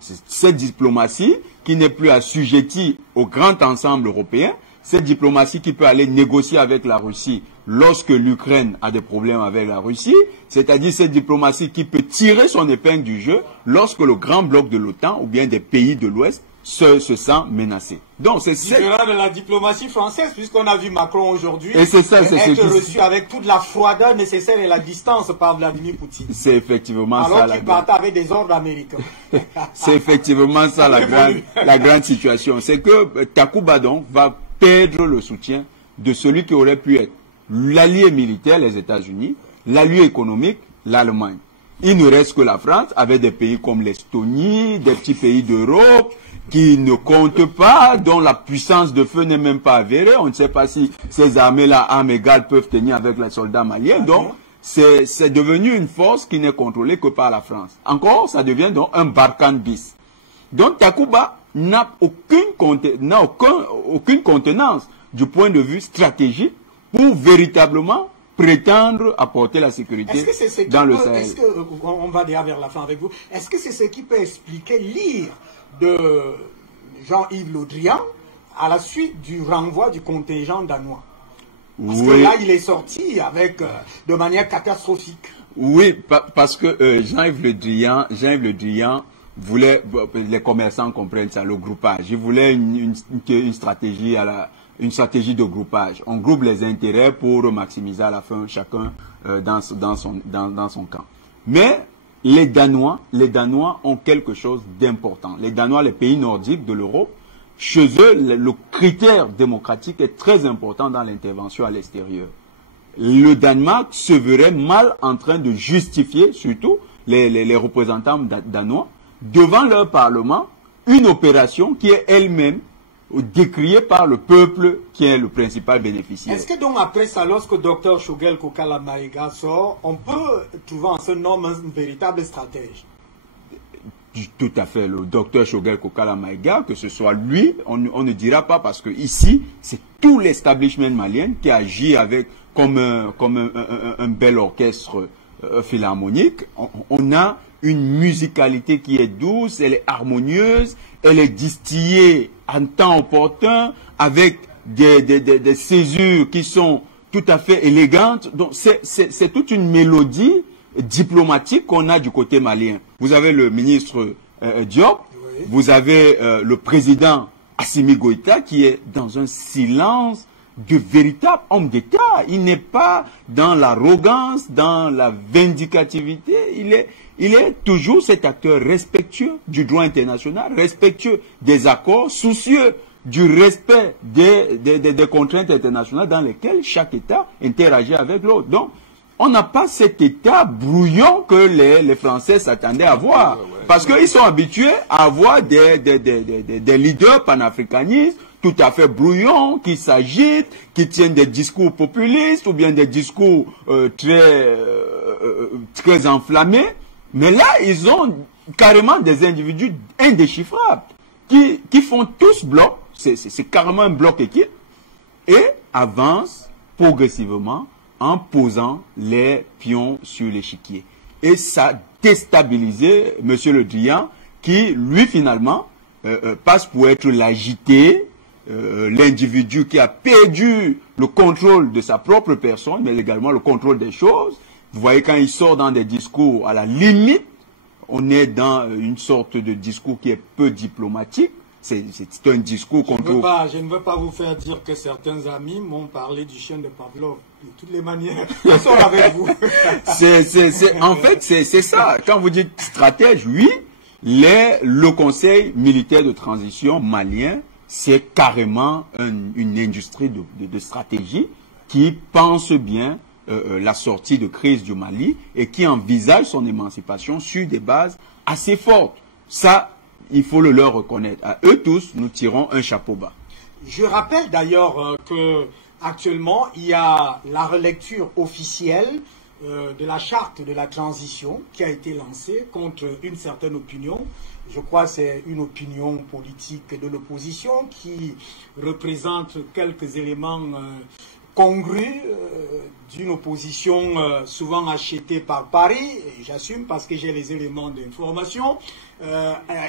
Cette diplomatie qui n'est plus assujettie au grand ensemble européen, cette diplomatie qui peut aller négocier avec la Russie lorsque l'Ukraine a des problèmes avec la Russie, c'est-à-dire cette diplomatie qui peut tirer son épingle du jeu lorsque le grand bloc de l'OTAN ou bien des pays de l'Ouest se sent menacé. Donc c'est différent de la diplomatie française, puisqu'on a vu Macron aujourd'hui être reçu avec toute la froideur nécessaire et la distance par Vladimir Poutine. C'est effectivement alors ça. Alors qu'il partait avec des ordres américains. C'est effectivement ça la grande situation. C'est que Takuba donc va perdre le soutien de celui qui aurait pu être l'allié militaire, les États-Unis, l'allié économique, l'Allemagne. Il ne reste que la France, avec des pays comme l'Estonie, des petits pays d'Europe, qui ne comptent pas, dont la puissance de feu n'est même pas avérée. On ne sait pas si ces armées-là, armes égales, peuvent tenir avec les soldats maliens. Donc, c'est devenu une force qui n'est contrôlée que par la France. Encore, ça devient donc un Barkhane bis. Donc, Takuba n'a aucune contenance du point de vue stratégique pour véritablement prétendre apporter la sécurité dans le Sahel. On va déjà vers la fin avec vous. Est-ce que c'est ce qui peut expliquer l'ire de Jean-Yves Le Drian à la suite du renvoi du contingent danois? Parce que là, il est sorti avec de manière catastrophique. Oui, parce que Jean-Yves Le Drian voulait, les commerçants comprennent ça, le groupage. Il voulait une stratégie une stratégie de groupage. On groupe les intérêts pour maximiser à la fin chacun dans son camp. Mais les Danois ont quelque chose d'important. Les Danois, les pays nordiques de l'Europe, chez eux, le critère démocratique est très important dans l'intervention à l'extérieur. Le Danemark se verrait mal en train de justifier, surtout les représentants danois, devant leur parlement, une opération qui est elle-même décrié par le peuple qui est le principal bénéficiaire. Est-ce que donc après ça, lorsque Dr Shogel Kokala Maïga sort, on peut trouver en ce nom un véritable stratège? Tout à fait. Le Dr Shogel Kokala Maïga, que ce soit lui, on ne dira pas, parce que ici, c'est tout l'establishment malien qui agit comme un bel orchestre philharmonique. On a une musicalité qui est douce, elle est harmonieuse, elle est distillée en temps opportun, avec des césures qui sont tout à fait élégantes. Donc c'est toute une mélodie diplomatique qu'on a du côté malien. Vous avez le ministre Diop, vous avez le président Assimi Goïta qui est dans un silence de véritable homme d'État. Il n'est pas dans l'arrogance, dans la vindicativité. Il est toujours cet acteur respectueux du droit international, respectueux des accords, soucieux du respect des contraintes internationales dans lesquelles chaque État interagit avec l'autre. Donc, on n'a pas cet État brouillon que les Français s'attendaient à voir. Parce qu'ils sont habitués à avoir des leaders panafricanistes tout à fait brouillons, qui s'agitent, qui tiennent des discours populistes ou bien des discours très enflammés. Mais là, ils ont carrément des individus indéchiffrables qui font tous bloc, c'est carrément un bloc équipe, et avancent progressivement en posant les pions sur l'échiquier. Et ça a déstabilisé M. Le Drian, qui, lui, finalement, passe pour être l'agité, l'individu qui a perdu le contrôle de sa propre personne, mais également le contrôle des choses. Vous voyez, quand il sort dans des discours à la limite, on est dans une sorte de discours qui est peu diplomatique. C'est un discours contre... Je ne veux pas vous faire dire que certains amis m'ont parlé du chien de Pavlov. De toutes les manières, ils sont avec vous. En fait, c'est ça. Quand vous dites stratège, oui, le Conseil militaire de transition malien, c'est carrément une industrie de stratégie qui pense bien la sortie de crise du Mali et qui envisage son émancipation sur des bases assez fortes. Ça, il faut le leur reconnaître. À eux tous, nous tirons un chapeau bas. Je rappelle d'ailleurs que actuellement, il y a la relecture officielle de la charte de la transition qui a été lancée contre une certaine opinion. Je crois que c'est une opinion politique de l'opposition qui représente quelques éléments congrus d'une opposition souvent achetée par Paris. J'assume parce que j'ai les éléments d'information.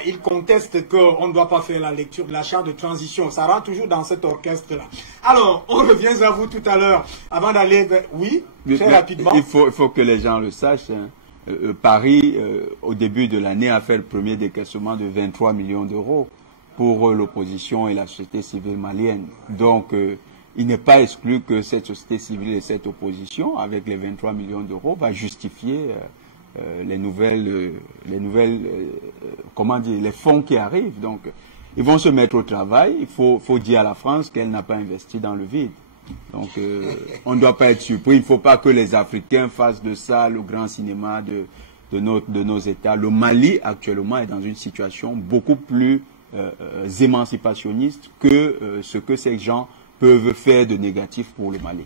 Il conteste qu'on ne doit pas faire la lecture de la charte de transition. Ça rentre toujours dans cet orchestre-là. Alors, on revient à vous tout à l'heure. Avant d'aller vers... Oui, très rapidement. Il faut que les gens le sachent. Hein. Paris, au début de l'année, a fait le premier décaissement de 23 millions d'euros pour l'opposition et la société civile malienne. Donc, il n'est pas exclu que cette société civile et cette opposition, avec les 23 millions d'euros, va justifier les fonds qui arrivent. Donc, ils vont se mettre au travail. Il faut dire à la France qu'elle n'a pas investi dans le vide. Donc, on ne doit pas être surpris. Il ne faut pas que les Africains fassent de ça le grand cinéma de nos États. Le Mali, actuellement, est dans une situation beaucoup plus émancipationniste que ce que ces gens peuvent faire de négatif pour le Mali.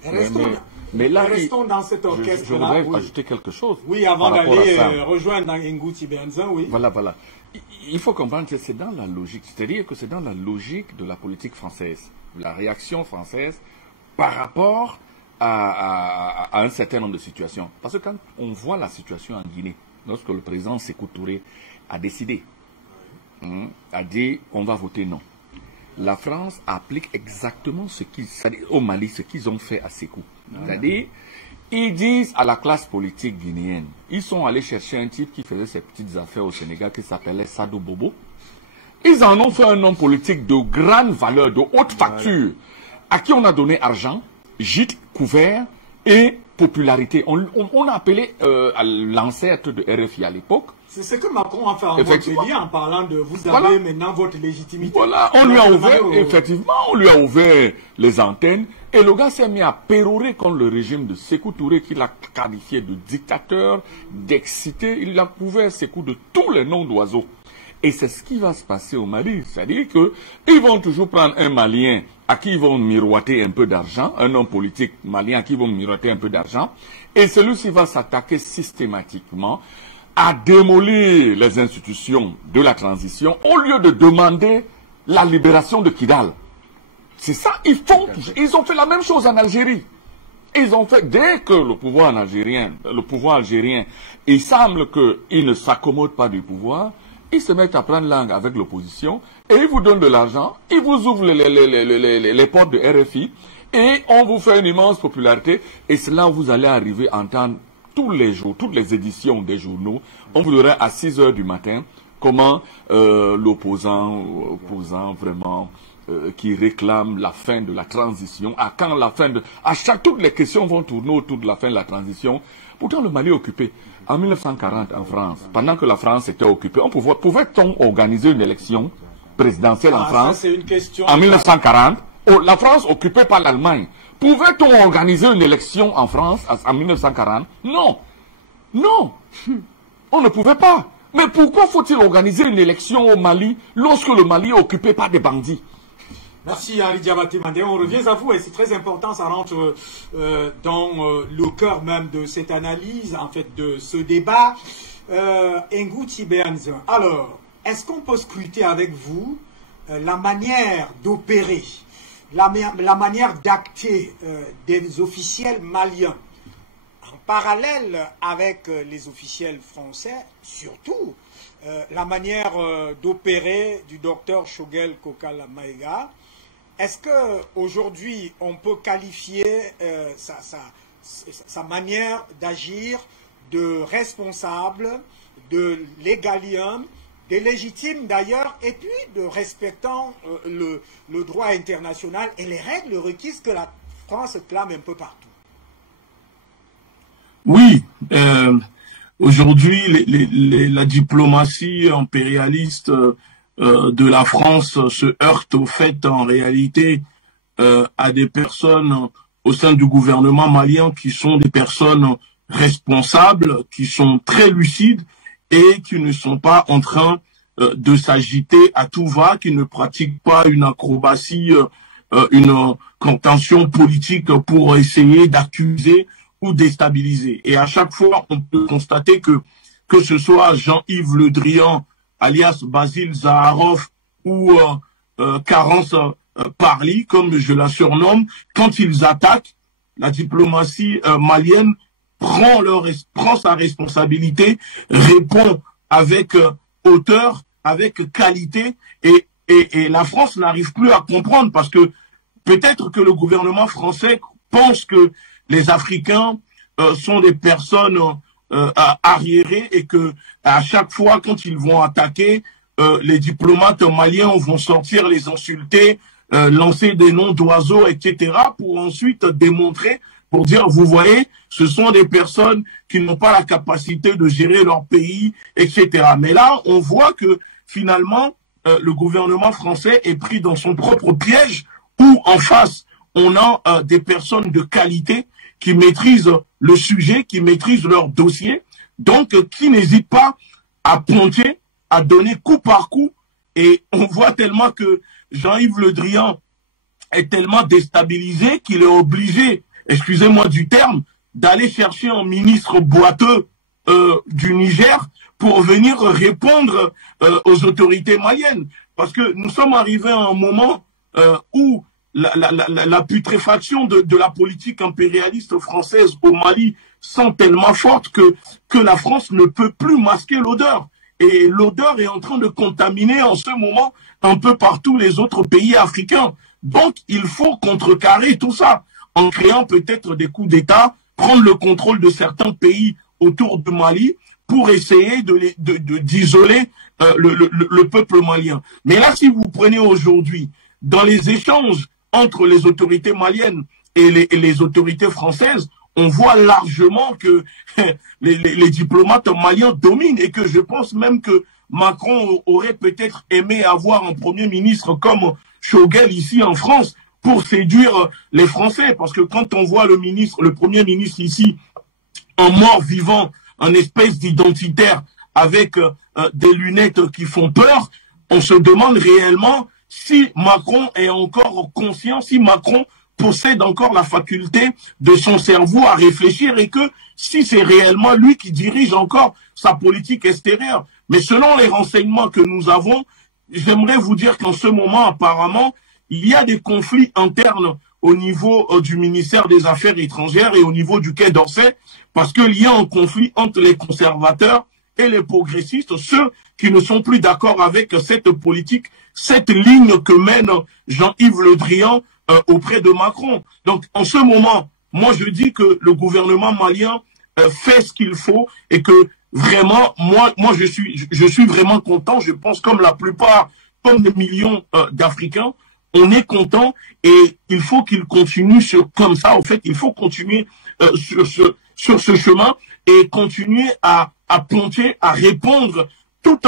Mais là, restons dans cet orchestre-là. Je voudrais ajouter quelque chose. Oui, avant d'aller rejoindre dans Ngouti Benzin, oui. Voilà. Il faut comprendre que c'est dans la logique, c'est-à-dire que c'est dans la logique de la politique française, la réaction française par rapport à un certain nombre de situations. Parce que quand on voit la situation en Guinée, lorsque le président Sékou Touré a décidé, a dit on va voter non. La France applique exactement au Mali ce qu'ils ont fait à Sékou. C'est-à-dire, ils disent à la classe politique guinéenne, ils sont allés chercher un type qui faisait ses petites affaires au Sénégal qui s'appelait Sadou Bobo. Ils en ont fait un homme politique de grande valeur, de haute facture, à qui on a donné argent, gîte, couvert et popularité. On a appelé l'ancêtre de RFI à l'époque. C'est ce que Macron a fait en Montpellier en parlant de vous avez maintenant votre légitimité. Voilà, on lui a ouvert, effectivement, on lui a ouvert les antennes et le gars s'est mis à pérorer contre le régime de Sékou Touré qu'il a qualifié de dictateur, d'excité. Il a couvert Sékou de tous les noms d'oiseaux. Et c'est ce qui va se passer au Mali. C'est-à-dire qu'ils vont toujours prendre un Malien à qui ils vont miroiter un peu d'argent, un homme politique malien à qui ils vont miroiter un peu d'argent, et celui-ci va s'attaquer systématiquement à démolir les institutions de la transition au lieu de demander la libération de Kidal. C'est ça, ils ont fait la même chose en Algérie. Ils ont fait, dès que le pouvoir algérien, il semble qu'il ne s'accommode pas du pouvoir, ils se mettent à prendre langue avec l'opposition et ils vous donnent de l'argent, ils vous ouvrent les portes de RFI et on vous fait une immense popularité et c'est là où vous allez arriver à entendre tous les jours, toutes les éditions des journaux, on vous dirait à 6 h du matin comment l'opposant vraiment qui réclament la fin de la transition. À quand la fin de... toutes les questions vont tourner autour de la fin de la transition. Pourtant, le Mali est occupé. En 1940, en France, pendant que la France était occupée, pouvait-on organiser une élection présidentielle en France c'est une question en 1940? La France occupée par l'Allemagne. Pouvait-on organiser une élection en France en 1940? Non. Non. On ne pouvait pas. Mais pourquoi faut-il organiser une élection au Mali lorsque le Mali est occupé par des bandits? Merci Henri Diabaté Mandé. On revient à vous et c'est très important, ça rentre dans le cœur même de cette analyse, en fait, de ce débat. Ngouti Béanzin. Alors, est-ce qu'on peut scruter avec vous la manière d'opérer, la manière d'acter des officiels maliens en parallèle avec les officiels français, surtout la manière d'opérer du docteur Shogel Kokala Maïga? Est-ce qu'aujourd'hui, on peut qualifier sa manière d'agir de responsable, de légalien, de légitime d'ailleurs, et puis de respectant le droit international et les règles requises que la France clame un peu partout? Oui, aujourd'hui, la diplomatie impérialiste de la France se heurte au fait, en réalité, à des personnes au sein du gouvernement malien qui sont des personnes responsables, qui sont très lucides et qui ne sont pas en train de s'agiter à tout va, qui ne pratiquent pas une acrobatie, une contention politique pour essayer d'accuser ou déstabiliser. Et à chaque fois, on peut constater que ce soit Jean-Yves Le Drian, alias Basile Zaharov, ou Carence Parly, comme je la surnomme, quand ils attaquent, la diplomatie malienne prend sa responsabilité, répond avec hauteur, avec qualité, et la France n'arrive plus à comprendre, parce que peut-être que le gouvernement français pense que les Africains sont des personnes arriérées et que à chaque fois quand ils vont attaquer, les diplomates maliens vont sortir, les insulter, lancer des noms d'oiseaux, etc. pour ensuite démontrer, pour dire, vous voyez, ce sont des personnes qui n'ont pas la capacité de gérer leur pays, etc. Mais là, on voit que finalement, le gouvernement français est pris dans son propre piège, où en face, on a des personnes de qualité qui maîtrisent le sujet, qui maîtrisent leur dossier, donc qui n'hésitent pas à pointer, à donner coup par coup. Et on voit tellement que Jean-Yves Le Drian est tellement déstabilisé qu'il est obligé, excusez-moi du terme, d'aller chercher un ministre boiteux du Niger pour venir répondre aux autorités maliennes. Parce que nous sommes arrivés à un moment où la putréfaction de la politique impérialiste française au Mali sont tellement fortes que la France ne peut plus masquer l'odeur. Et l'odeur est en train de contaminer en ce moment un peu partout les autres pays africains. Donc, il faut contrecarrer tout ça en créant peut-être des coups d'État, prendre le contrôle de certains pays autour du Mali pour essayer d'isoler le peuple malien. Mais là, si vous prenez aujourd'hui, dans les échanges entre les autorités maliennes et les autorités françaises, on voit largement que les diplomates maliens dominent et que je pense même que Macron aurait peut-être aimé avoir un premier ministre comme Shogel ici en France pour séduire les Français. Parce que quand on voit le premier ministre ici en mort vivant, un espèce d'identitaire avec des lunettes qui font peur, on se demande réellement si Macron est encore conscient, si Macron possède encore la faculté de son cerveau à réfléchir et que si c'est réellement lui qui dirige encore sa politique extérieure. Mais selon les renseignements que nous avons, j'aimerais vous dire qu'en ce moment, apparemment, il y a des conflits internes au niveau du ministère des Affaires étrangères et au niveau du Quai d'Orsay, parce qu'il y a un conflit entre les conservateurs et les progressistes, ceux qui ne sont plus d'accord avec cette politique, cette ligne que mène Jean-Yves Le Drian auprès de Macron. Donc, en ce moment, moi, je dis que le gouvernement malien fait ce qu'il faut et que vraiment, moi, je suis vraiment content. Je pense comme la plupart, comme des millions d'Africains, on est content et il faut qu'il continue comme ça. En fait, il faut continuer sur ce chemin et continuer à poncer, à répondre tout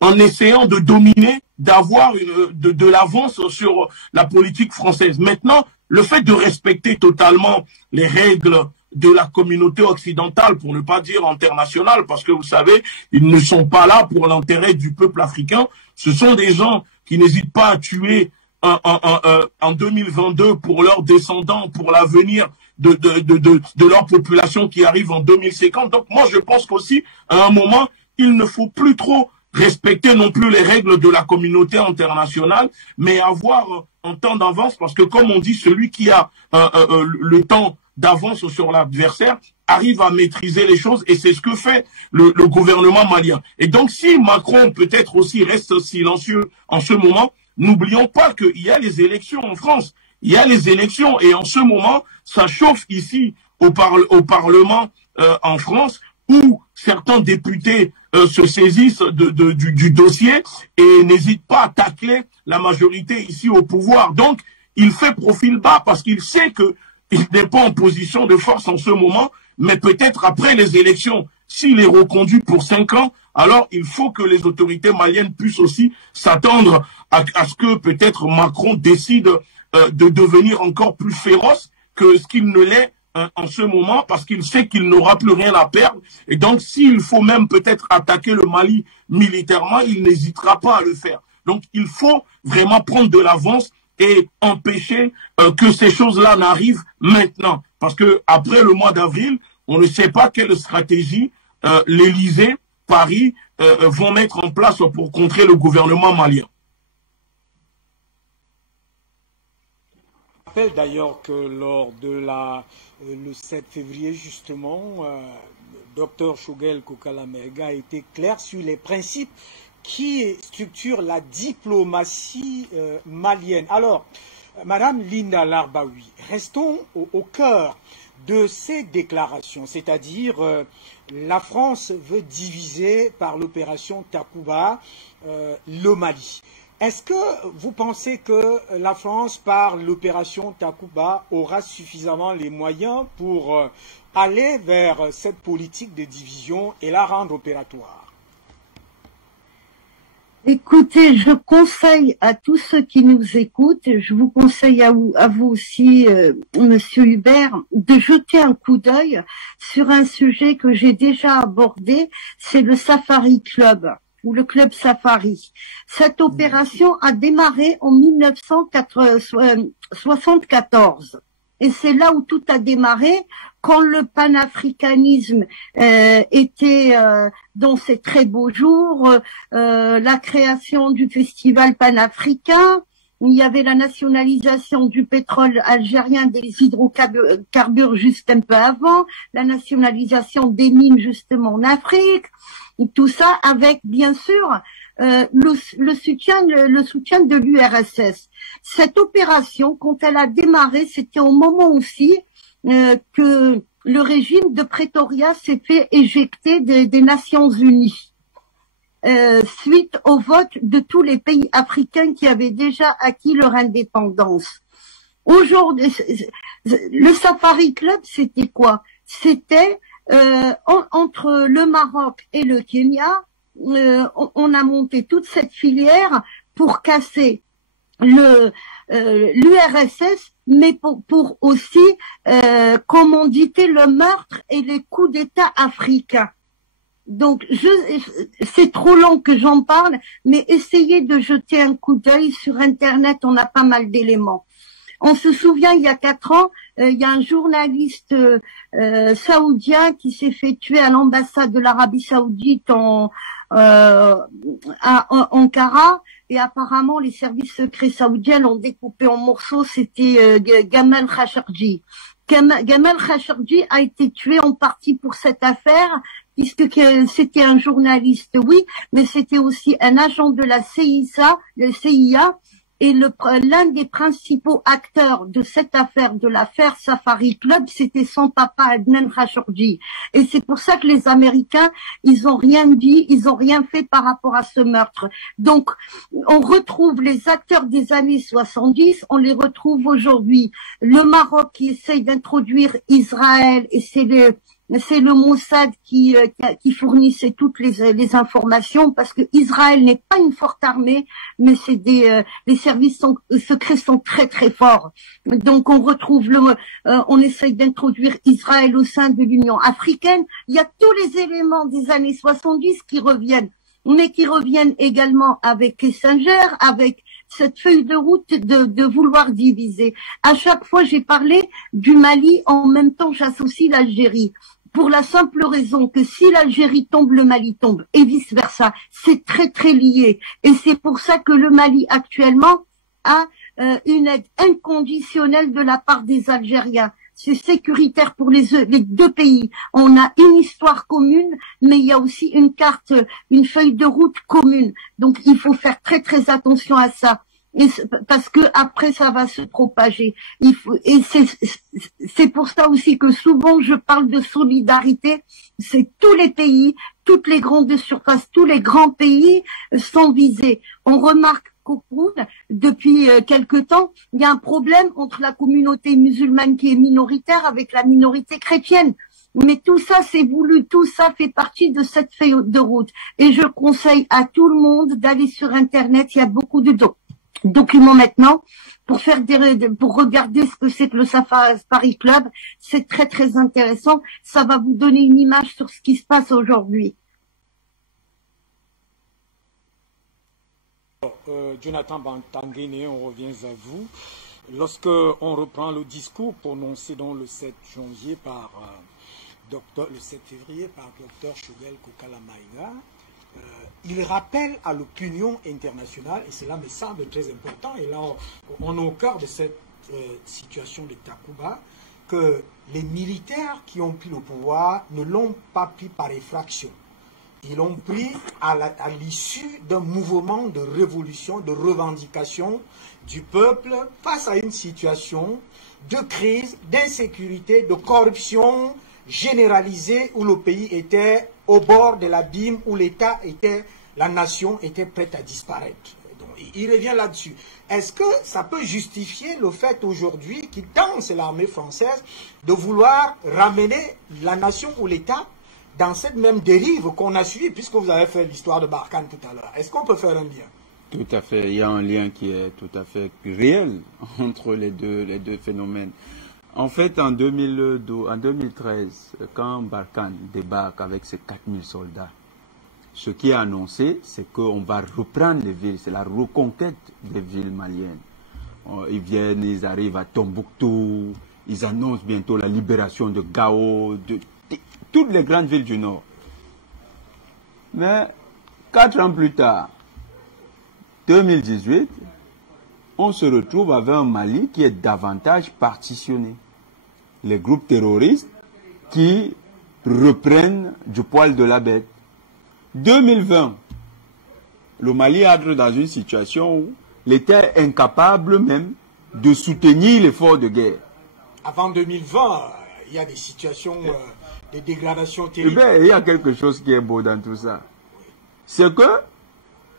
en essayant de dominer, d'avoir de l'avance sur la politique française. Maintenant, le fait de respecter totalement les règles de la communauté occidentale, pour ne pas dire internationale, parce que vous savez, ils ne sont pas là pour l'intérêt du peuple africain. Ce sont des gens qui n'hésitent pas à tuer en 2022 pour leurs descendants, pour l'avenir de leur population qui arrive en 2050. Donc moi, je pense qu'aussi, à un moment, il ne faut plus trop respecter non plus les règles de la communauté internationale, mais avoir un temps d'avance, parce que comme on dit, celui qui a le temps d'avance sur l'adversaire arrive à maîtriser les choses, et c'est ce que fait le gouvernement malien. Et donc si Macron peut-être aussi reste silencieux en ce moment, n'oublions pas qu'il y a les élections en France. Il y a les élections, et en ce moment, ça chauffe ici au Parlement en France, où certains députés se saisissent du dossier et n'hésitent pas à tacler la majorité ici au pouvoir. Donc, il fait profil bas parce qu'il sait qu'il n'est pas en position de force en ce moment, mais peut-être après les élections, s'il est reconduit pour 5 ans, alors il faut que les autorités maliennes puissent aussi s'attendre à ce que peut-être Macron décide de devenir encore plus féroce que ce qu'il ne l'est en ce moment, parce qu'il sait qu'il n'aura plus rien à perdre. Et donc, s'il faut même peut-être attaquer le Mali militairement, il n'hésitera pas à le faire. Donc, il faut vraiment prendre de l'avance et empêcher que ces choses-là n'arrivent maintenant. Parce que après le mois d'avril, on ne sait pas quelle stratégie l'Élysée, Paris vont mettre en place pour contrer le gouvernement malien. Je rappelle d'ailleurs que lors de le 7 février, justement, Dr Shogel Kokala-Maïga a été clair sur les principes qui structurent la diplomatie malienne. Alors, Madame Linda Larbaoui, restons au cœur de ces déclarations, c'est-à-dire la France veut diviser par l'opération Takuba le Mali. Est-ce que vous pensez que la France, par l'opération Takuba, aura suffisamment les moyens pour aller vers cette politique de division et la rendre opératoire? Écoutez, je conseille à tous ceux qui nous écoutent, je vous conseille à vous aussi, Monsieur Hubert, de jeter un coup d'œil sur un sujet que j'ai déjà abordé, c'est le Safari Club, ou le Club Safari. Cette opération a démarré en 1974. Et c'est là où tout a démarré, quand le panafricanisme était dans ses très beaux jours, la création du festival panafricain, il y avait la nationalisation du pétrole algérien, des hydrocarbures juste un peu avant, la nationalisation des mines justement en Afrique, et tout ça avec bien sûr le soutien de l'URSS. Cette opération, quand elle a démarré, c'était au moment aussi que le régime de Pretoria s'est fait éjecter des Nations Unies suite au vote de tous les pays africains qui avaient déjà acquis leur indépendance. Aujourd'hui, le Safari Club, c'était quoi? C'était entre le Maroc et le Kenya, on a monté toute cette filière pour casser l'URSS, mais pour aussi commanditer le meurtre et les coups d'État africains. Donc, c'est trop long que j'en parle, mais essayez de jeter un coup d'œil sur Internet, on a pas mal d'éléments. On se souvient, il y a 4 ans, il y a un journaliste saoudien qui s'est fait tuer à l'ambassade de l'Arabie Saoudite à Ankara, et apparemment les services secrets saoudiens l'ont découpé en morceaux. C'était Gamal Khashoggi. Gamal Khashoggi a été tué en partie pour cette affaire, puisque c'était un journaliste, oui, mais c'était aussi un agent de la CIA Et l'un des principaux acteurs de cette affaire, de l'affaire Safari Club, c'était son papa Adnan Khashoggi. Et c'est pour ça que les Américains, ils ont rien dit, ils ont rien fait par rapport à ce meurtre. Donc, on retrouve les acteurs des années 70, on les retrouve aujourd'hui. Le Maroc qui essaye d'introduire Israël, et c'est le Mossad qui fournissait toutes les informations, parce que Israël n'est pas une forte armée, mais c'est les services secrets sont très très forts. Donc on retrouve on essaye d'introduire Israël au sein de l'Union africaine. Il y a tous les éléments des années 70 qui reviennent, mais qui reviennent également avec Kissinger, avec cette feuille de route de vouloir diviser. À chaque fois, j'ai parlé du Mali, en même temps j'associe l'Algérie. Pour la simple raison que si l'Algérie tombe, le Mali tombe, et vice-versa. C'est très très lié. Et c'est pour ça que le Mali actuellement a une aide inconditionnelle de la part des Algériens. C'est sécuritaire pour les deux pays. On a une histoire commune, mais il y a aussi une carte, une feuille de route commune. Donc il faut faire très très attention à ça. Parce que après ça va se propager. Et c'est pour ça aussi que souvent je parle de solidarité. C'est tous les pays, toutes les grandes surfaces, tous les grands pays sont visés. On remarque qu'au Cameroun, depuis quelque temps, il y a un problème entre la communauté musulmane qui est minoritaire avec la minorité chrétienne. Mais tout ça, c'est voulu, tout ça fait partie de cette feuille de route. Et je conseille à tout le monde d'aller sur Internet. Il y a beaucoup de documents maintenant pour regarder ce que c'est que le Safari Club. C'est très très intéressant. Ça va vous donner une image sur ce qui se passe aujourd'hui. Jonathan Bantangene, on revient à vous. Lorsque on reprend le discours prononcé dans le 7 janvier par le 7 février par Dr Choguel Kokala Maïga, il rappelle à l'opinion internationale, et cela me semble très important, et là on est au cœur de cette situation de Takuba, que les militaires qui ont pris le pouvoir ne l'ont pas pris par effraction. Ils l'ont pris à l'issue d'un mouvement de révolution, de revendication du peuple face à une situation de crise, d'insécurité, de corruption généralisée où le pays était au bord de l'abîme, où la nation était prête à disparaître. Donc, il revient là-dessus. Est-ce que ça peut justifier le fait aujourd'hui qu'il tente, l'armée française, de vouloir ramener la nation ou l'État dans cette même dérive qu'on a suivie, puisque vous avez fait l'histoire de Barkhane tout à l'heure? Est-ce qu'on peut faire un lien? Tout à fait. Il y a un lien qui est tout à fait réel entre les deux phénomènes. En fait, en 2013, quand Barkhane débarque avec ses 4000 soldats, ce qui est annoncé, c'est qu'on va reprendre les villes. C'est la reconquête des villes maliennes. Ils viennent, ils arrivent à Tombouctou, ils annoncent bientôt la libération de Gao, de toutes les grandes villes du Nord. Mais 4 ans plus tard, 2018, on se retrouve avec un Mali qui est davantage partitionné. Les groupes terroristes qui reprennent du poil de la bête. 2020, le Mali entre dans une situation où l'État est incapable même de soutenir l'effort de guerre. Avant 2020, il y a des situations de dégradation terrible. Il y a quelque chose qui est beau dans tout ça. C'est que,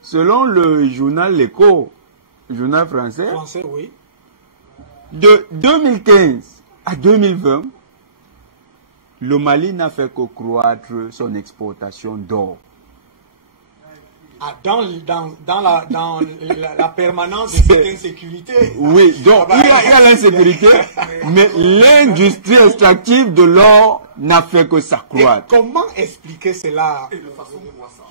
selon le journal L'Écho, journal français, oui, de 2015 à 2020, le Mali n'a fait que croître son exportation d'or. Ah, dans la permanence de cette insécurité. Oui, donc il y a l'insécurité, mais l'industrie extractive de l'or n'a fait que s'accroître. Comment expliquer cela?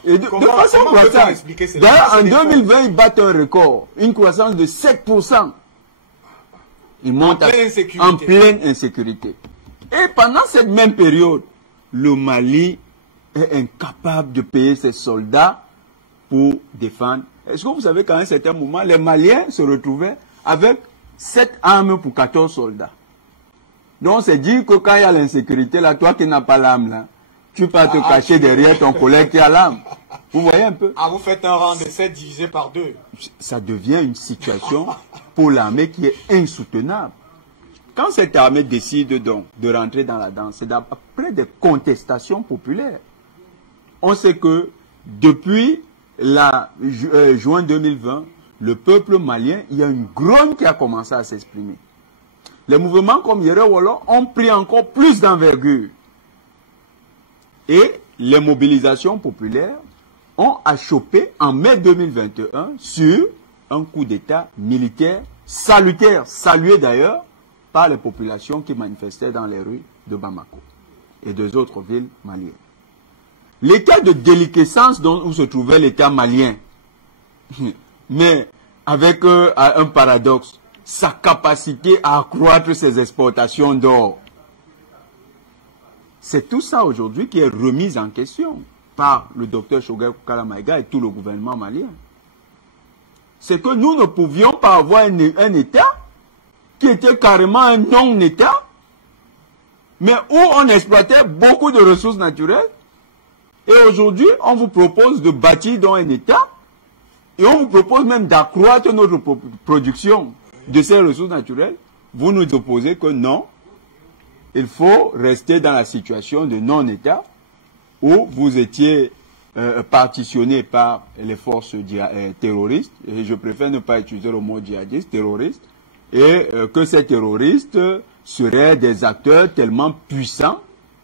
Et de façon croissante. D'ailleurs, en 2020, ils battent un record, une croissance de 7%. Ils montent en pleine insécurité. Et pendant cette même période, le Mali est incapable de payer ses soldats pour défendre. Est-ce que vous savez qu'à un certain moment, les Maliens se retrouvaient avec 7 armes pour 14 soldats? Donc on s'est dit que quand il y a l'insécurité, là, toi qui n'as pas l'arme, là, tu peux te cacher derrière ton collègue qui a l'arme. Vous voyez un peu? Ah, vous faites un rang de 7 divisé par 2. Ça devient une situation pour l'armée qui est insoutenable. Quand cette armée décide donc de rentrer dans la danse, c'est après des contestations populaires. On sait que depuis juin 2020, le peuple malien, il y a une grogne qui a commencé à s'exprimer. Les mouvements comme Yere Wolo ont pris encore plus d'envergure. Et les mobilisations populaires ont achoppé en mai 2021 sur un coup d'État militaire salutaire, salué d'ailleurs par les populations qui manifestaient dans les rues de Bamako et des autres villes maliennes. L'état de déliquescence où se trouvait l'État malien, mais avec un paradoxe, sa capacité à accroître ses exportations d'or. C'est tout ça aujourd'hui qui est remis en question par le docteur Choguel Kokala Maïga et tout le gouvernement malien. C'est que nous ne pouvions pas avoir un État qui était carrément un non-État, mais où on exploitait beaucoup de ressources naturelles. Et aujourd'hui, on vous propose de bâtir dans un État et on vous propose même d'accroître notre production de ces ressources naturelles. Vous nous opposez que non, il faut rester dans la situation de non-État où vous étiez partitionné par les forces terroristes, et je préfère ne pas utiliser le mot djihadiste, terroriste, et que ces terroristes seraient des acteurs tellement puissants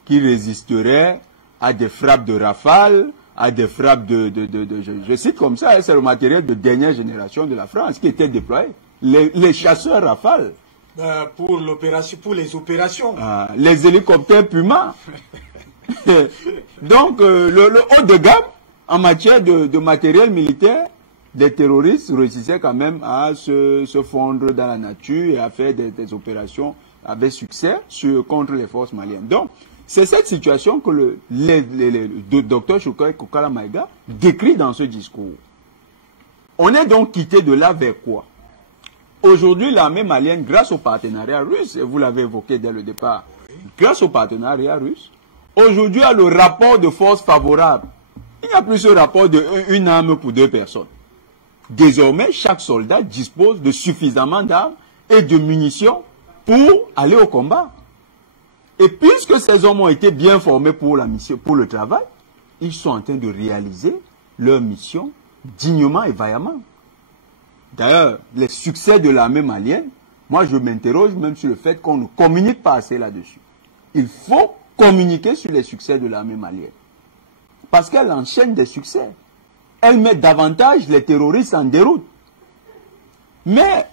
qui résisteraient à des frappes de rafales, à des frappes je cite comme ça, c'est le matériel de dernière génération de la France qui était déployé. Les chasseurs rafales. Pour les opérations. Les hélicoptères Puma. Donc, le haut de gamme en matière de matériel militaire, des terroristes réussissaient quand même à se fondre dans la nature et à faire des opérations avec succès contre les forces maliennes. Donc, c'est cette situation que le docteur Choguel Kokala Maïga décrit dans ce discours. On est donc quitté de là vers quoi? Aujourd'hui, l'armée malienne, grâce au partenariat russe, et vous l'avez évoqué dès le départ, grâce au partenariat russe, aujourd'hui a le rapport de force favorable. Il n'y a plus ce rapport de une arme pour 2 personnes. Désormais, chaque soldat dispose de suffisamment d'armes et de munitions pour aller au combat. Et puisque ces hommes ont été bien formés pour la mission, pour le travail, ils sont en train de réaliser leur mission dignement et vaillamment. D'ailleurs, les succès de l'armée malienne, moi je m'interroge même sur le fait qu'on ne communique pas assez là-dessus. Il faut communiquer sur les succès de l'armée malienne. Parce qu'elle enchaîne des succès. Elle met davantage les terroristes en déroute. Mais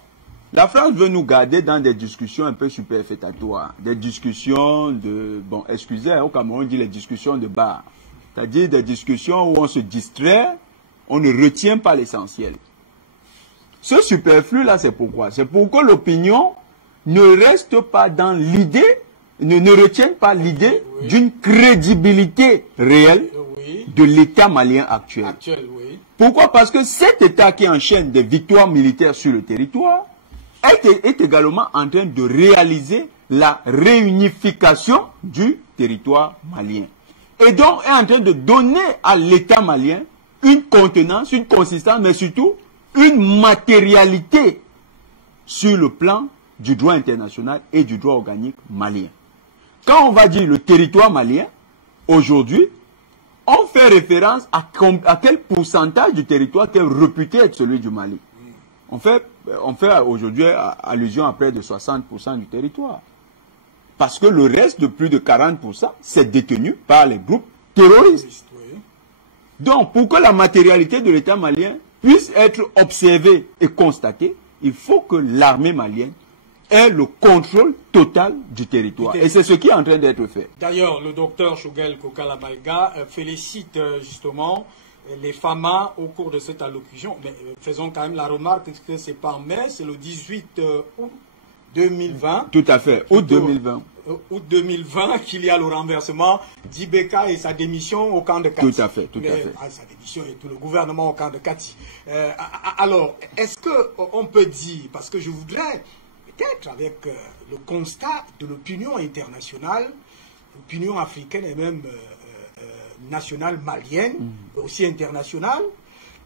la France veut nous garder dans des discussions un peu superfétatoires. Des discussions de... Bon, excusez, au Cameroun on dit les discussions de bar. C'est-à-dire des discussions où on se distrait, on ne retient pas l'essentiel. Ce superflu-là, c'est pourquoi? C'est pour que l'opinion ne reste pas dans l'idée, ne retienne pas l'idée d'une crédibilité réelle de l'État malien actuel. Pourquoi? Parce que cet État qui enchaîne des victoires militaires sur le territoire est également en train de réaliser la réunification du territoire malien. Et donc est en train de donner à l'État malien une contenance, une consistance, mais surtout une matérialité sur le plan du droit international et du droit organique malien. Quand on va dire le territoire malien, aujourd'hui, on fait référence à quel pourcentage du territoire qui est réputé être celui du Mali. On fait aujourd'hui allusion à près de 60% du territoire. Parce que le reste de plus de 40%, c'est détenu par les groupes terroristes. Donc, pour que la matérialité de l'État malien puisse être observée et constatée, il faut que l'armée malienne ait le contrôle total du territoire. Et c'est ce qui est en train d'être fait. D'ailleurs, le docteur Choguel Kokala Maïga félicite justement les FAMA au cours de cette allocution. Mais faisons quand même la remarque que ce n'est pas en mai, c'est le 18 août 2020. Tout à fait, août 2020. Août 2020 qu'il y a le renversement d'Ibeka et sa démission au camp de Kati. Tout à fait, tout à fait. Sa démission et tout le gouvernement au camp de Kati. Alors, est-ce qu'on peut dire, parce que je voudrais, peut-être avec le constat de l'opinion internationale, l'opinion africaine et même nationale malienne, aussi internationale,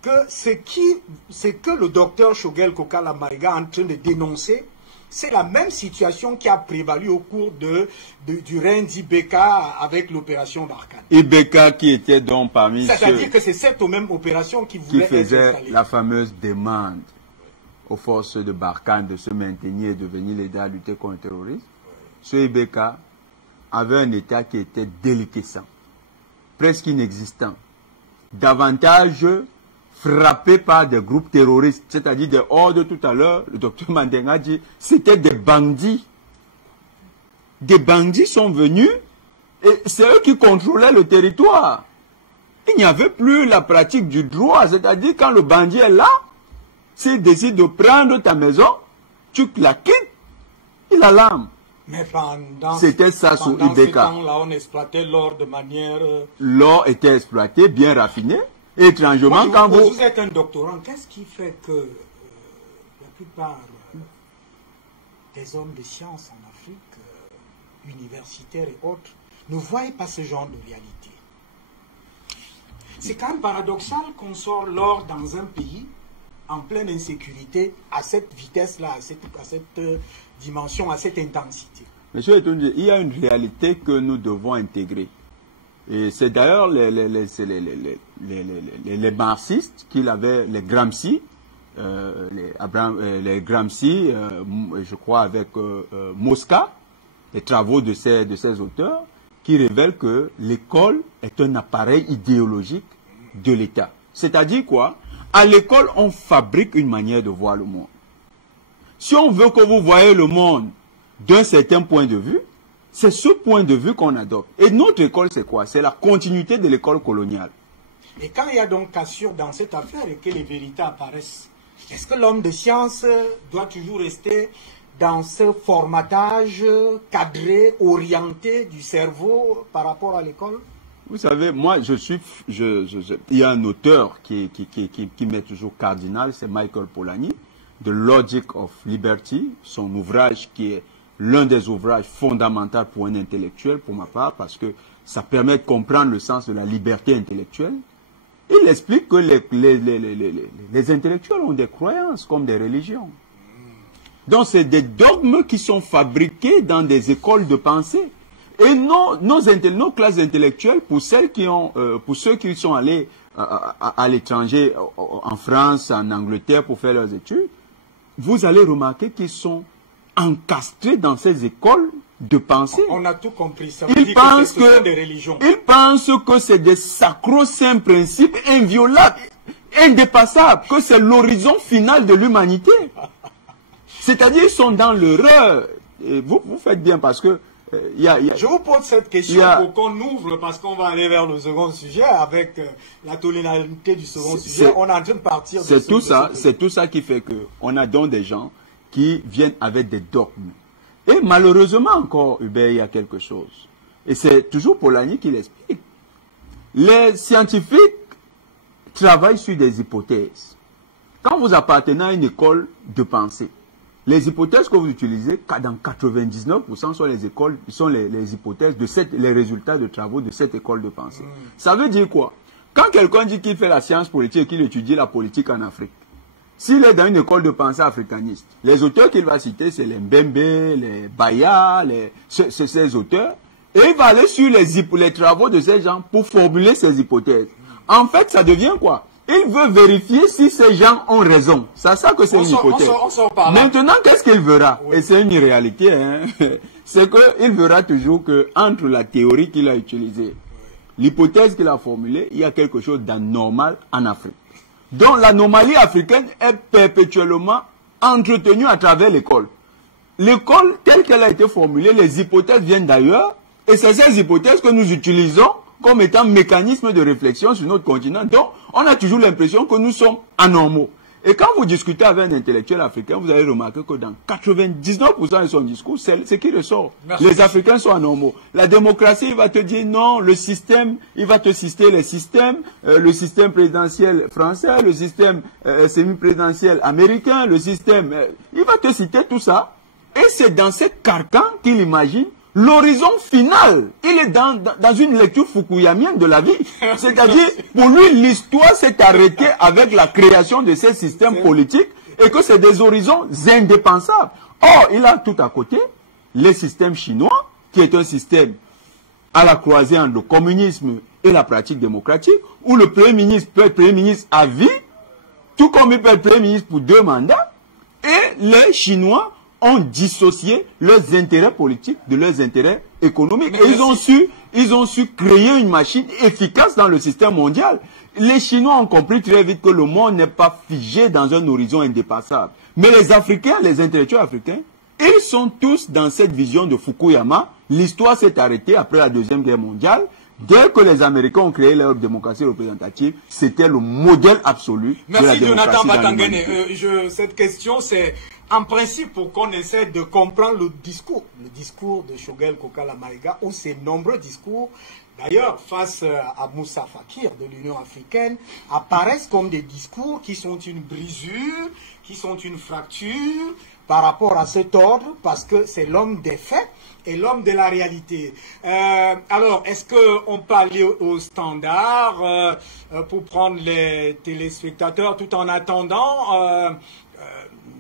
que ce que le docteur Choguel Kokala Maïga est en train de dénoncer, c'est la même situation qui a prévalu au cours du règne d'Ibeka avec l'opération Barkhane. Ibeka qui était donc parmi ceux... C'est-à-dire que c'est cette même opération qui voulait qui faisait être installée. la fameuse demande aux forces de Barkhane de se maintenir et de venir l'aider à lutter contre le terrorisme. Ce Ibeka avait un état qui était déliquescent, presque inexistant, davantage frappé par des groupes terroristes, c'est-à-dire des hordes. Tout à l'heure, le docteur Mandenga dit, c'était des bandits. Des bandits sont venus et c'est eux qui contrôlaient le territoire. Il n'y avait plus la pratique du droit, c'est-à-dire quand le bandit est là, s'il décide de prendre ta maison, tu la quittes, il a l'arme. Mais pendant C'était ça sous Ibeka. ce temps-là, on exploitait l'or de manière... L'or était exploité, bien raffiné. Et étrangement, Moi, quand vous êtes un doctorant, qu'est-ce qui fait que la plupart des hommes de science en Afrique, universitaires et autres, ne voient pas ce genre de réalité? C'est quand même paradoxal qu'on sort l'or dans un pays en pleine insécurité à cette vitesse-là, à cette dimension, à cette intensité. Monsieur Etonji, il y a une réalité que nous devons intégrer. Et c'est d'ailleurs les marxistes qu'il avait, les Gramsci, les Gramsci, je crois avec Mosca, les travaux de ces auteurs, qui révèlent que l'école est un appareil idéologique de l'État. C'est-à-dire quoi? À l'école, on fabrique une manière de voir le monde. Si on veut que vous voyez le monde d'un certain point de vue, c'est ce point de vue qu'on adopte. Et notre école, c'est quoi? C'est la continuité de l'école coloniale. Et quand il y a donc cassure dans cette affaire et que les vérités apparaissent, est-ce que l'homme de science doit toujours rester dans ce formatage cadré, orienté du cerveau par rapport à l'école? Vous savez, moi, il y a un auteur qui m'est toujours cardinal, c'est Michael Polanyi, The Logic of Liberty, son ouvrage qui est l'un des ouvrages fondamentaux pour un intellectuel, pour ma part, parce que ça permet de comprendre le sens de la liberté intellectuelle. Il explique que les intellectuels ont des croyances comme des religions. Donc, c'est des dogmes qui sont fabriqués dans des écoles de pensée. Et nos classes intellectuelles, pour ceux qui sont allés à l'étranger, en France, en Angleterre, pour faire leurs études, vous allez remarquer qu'ils sont encastrés dans ces écoles de pensée. On a tout compris. Ça veut dire que ce sont des religions. Ils pensent que c'est des sacro-saints principes inviolables, indépassables, que c'est l'horizon final de l'humanité. C'est-à-dire, ils sont dans l'erreur. Vous faites bien parce que je vous pose cette question pour qu'on ouvre, parce qu'on va aller vers le second sujet avec la toléralité du second sujet. On est en train de partir. C'est tout ça qui fait que on a donc des gens qui viennent avec des dogmes. Et malheureusement encore, Hubert, il y a quelque chose. Et c'est toujours Polanyi qui l'explique. Les scientifiques travaillent sur des hypothèses. Quand vous appartenez à une école de pensée, les hypothèses que vous utilisez, dans 99% sont les hypothèses les résultats de travaux de cette école de pensée. Ça veut dire quoi? Quand quelqu'un dit qu'il fait la science politique et qu'il étudie la politique en Afrique, s'il est dans une école de pensée africaniste, les auteurs qu'il va citer, c'est les Mbembe, les Baya, ces auteurs, et il va aller sur les travaux de ces gens pour formuler ces hypothèses. En fait, ça devient quoi? Il veut vérifier si ces gens ont raison. C'est ça que c'est une hypothèse. Maintenant, qu'est-ce qu'il verra? Oui. Et c'est une réalité, hein? C'est qu'il verra toujours que entre la théorie qu'il a utilisée, l'hypothèse qu'il a formulée, il y a quelque chose d'anormal en Afrique. Donc l'anomalie africaine est perpétuellement entretenue à travers l'école. L'école, telle qu'elle a été formulée, les hypothèses viennent d'ailleurs, et c'est ces hypothèses que nous utilisons comme étant mécanisme de réflexion sur notre continent. Donc, on a toujours l'impression que nous sommes anormaux. Et quand vous discutez avec un intellectuel africain, vous allez remarquer que dans 99% de son discours, c'est ce qui ressort. Merci. Les Africains sont anormaux. La démocratie, il va te dire non, le système, il va te citer les systèmes, le système présidentiel français, le système semi-présidentiel américain, le système... il va te citer tout ça. Et c'est dans ces carcans qu'il imagine L'horizon final, il est dans une lecture fukuyamienne de la vie. C'est-à-dire, pour lui, l'histoire s'est arrêtée avec la création de ces systèmes politiques et que c'est des horizons indépensables. Or, il a tout à côté le système chinois, qui est un système à la croisée entre le communisme et la pratique démocratique, où le Premier ministre peut être Premier ministre à vie, tout comme il peut être Premier ministre pour 2 mandats, et les Chinois ont dissocié leurs intérêts politiques de leurs intérêts économiques. Et ils ont su créer une machine efficace dans le système mondial. Les Chinois ont compris très vite que le monde n'est pas figé dans un horizon indépassable. Mais les Africains, les intellectuels africains, ils sont tous dans cette vision de Fukuyama. L'histoire s'est arrêtée après la Deuxième Guerre mondiale. Dès que les Américains ont créé leur démocratie représentative, c'était le modèle absolu de la démocratie. Merci Jonathan Batangene. Cette question, c'est en principe pour qu'on essaie de comprendre le discours de Choguel Kokala Maïga, ou ses nombreux discours, d'ailleurs, face à Moussa Fakir de l'Union africaine, apparaissent comme des discours qui sont une brisure, qui sont une fracture par rapport à cet ordre, parce que c'est l'homme des faits et l'homme de la réalité. Alors, est-ce qu'on peut aller au standard pour prendre les téléspectateurs tout en attendant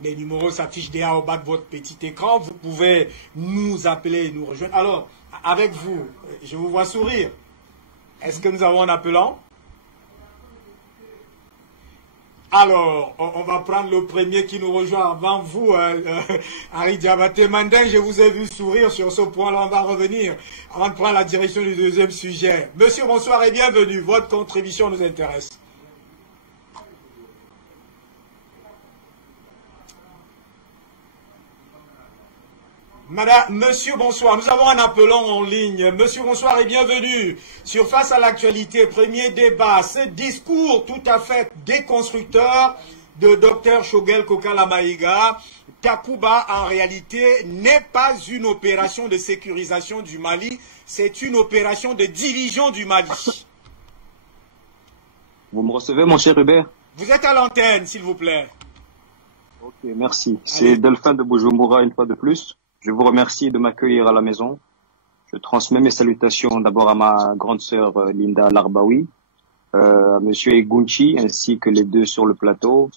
les numéros s'affichent déjà au bas de votre petit écran. Vous pouvez nous appeler et nous rejoindre. Alors, avec vous, je vous vois sourire. Est-ce que nous avons un appelant? Alors, on va prendre le premier qui nous rejoint avant vous, Henri Diabaté Mandin. Je vous ai vu sourire sur ce point-là. On va revenir avant de prendre la direction du deuxième sujet. Monsieur, bonsoir et bienvenue. Votre contribution nous intéresse. Madame, monsieur, bonsoir. Nous avons un appelant en ligne. Monsieur, bonsoir et bienvenue. Sur Face à l'actualité, premier débat. Ce discours tout à fait déconstructeur de Dr Choguel Kokala Maïga. Takuba, en réalité, n'est pas une opération de sécurisation du Mali. C'est une opération de division du Mali. Vous me recevez, mon cher Hubert? Vous êtes à l'antenne, s'il vous plaît. Ok, merci. C'est Delphin de Bujumbura, une fois de plus. Je vous remercie de m'accueillir à la maison. Je transmets mes salutations d'abord à ma grande sœur Linda Larbaoui, à monsieur Egunchi, ainsi que les deux sur le plateau,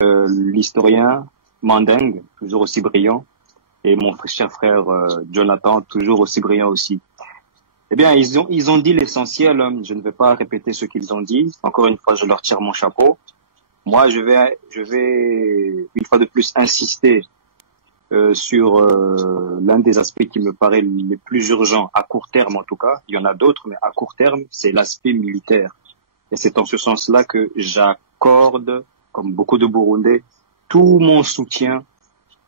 l'historien Manding, toujours aussi brillant, et mon cher frère Jonathan, toujours aussi brillant aussi. Eh bien, ils ont dit l'essentiel. Je ne vais pas répéter ce qu'ils ont dit. Encore une fois, je leur tire mon chapeau. Moi, je vais une fois de plus insister sur l'un des aspects qui me paraît les plus urgents à court terme en tout cas. Il y en a d'autres, mais à court terme, c'est l'aspect militaire. Et c'est en ce sens-là que j'accorde, comme beaucoup de Burundais, tout mon soutien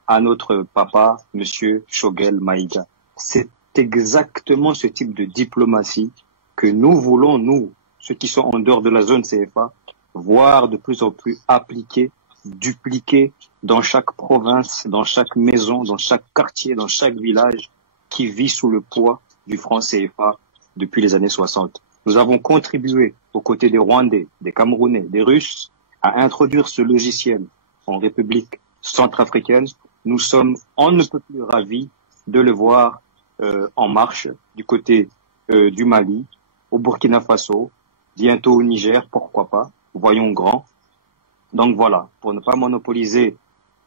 à notre papa, monsieur Choguel Maïga. C'est exactement ce type de diplomatie que nous voulons, nous, ceux qui sont en dehors de la zone CFA, voir de plus en plus appliquée, dupliquée dans chaque province, dans chaque maison, dans chaque quartier, dans chaque village qui vit sous le poids du franc CFA depuis les années 60. Nous avons contribué aux côtés des Rwandais, des Camerounais, des Russes à introduire ce logiciel en République centrafricaine. Nous sommes on ne peut plus ravis de le voir en marche du côté du Mali, au Burkina Faso, bientôt au Niger, pourquoi pas, voyons grand. Donc voilà, pour ne pas monopoliser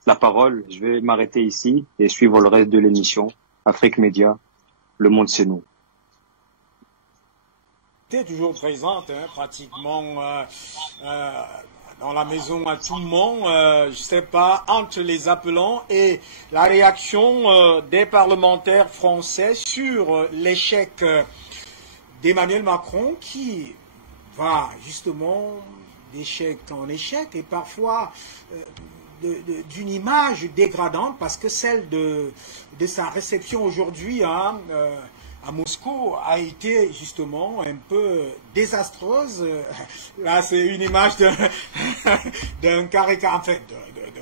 la parole, je vais m'arrêter ici et suivre le reste de l'émission. Afrique Média, le monde c'est nous. C'est toujours présente, hein, pratiquement dans la maison à tout le monde, je sais pas, entre les appelants et la réaction des parlementaires français sur l'échec d'Emmanuel Macron qui va justement d'échec en échec et parfois d'une image dégradante parce que celle de sa réception aujourd'hui à Moscou a été justement un peu désastreuse. Là, c'est une image d'un caricature, en fait,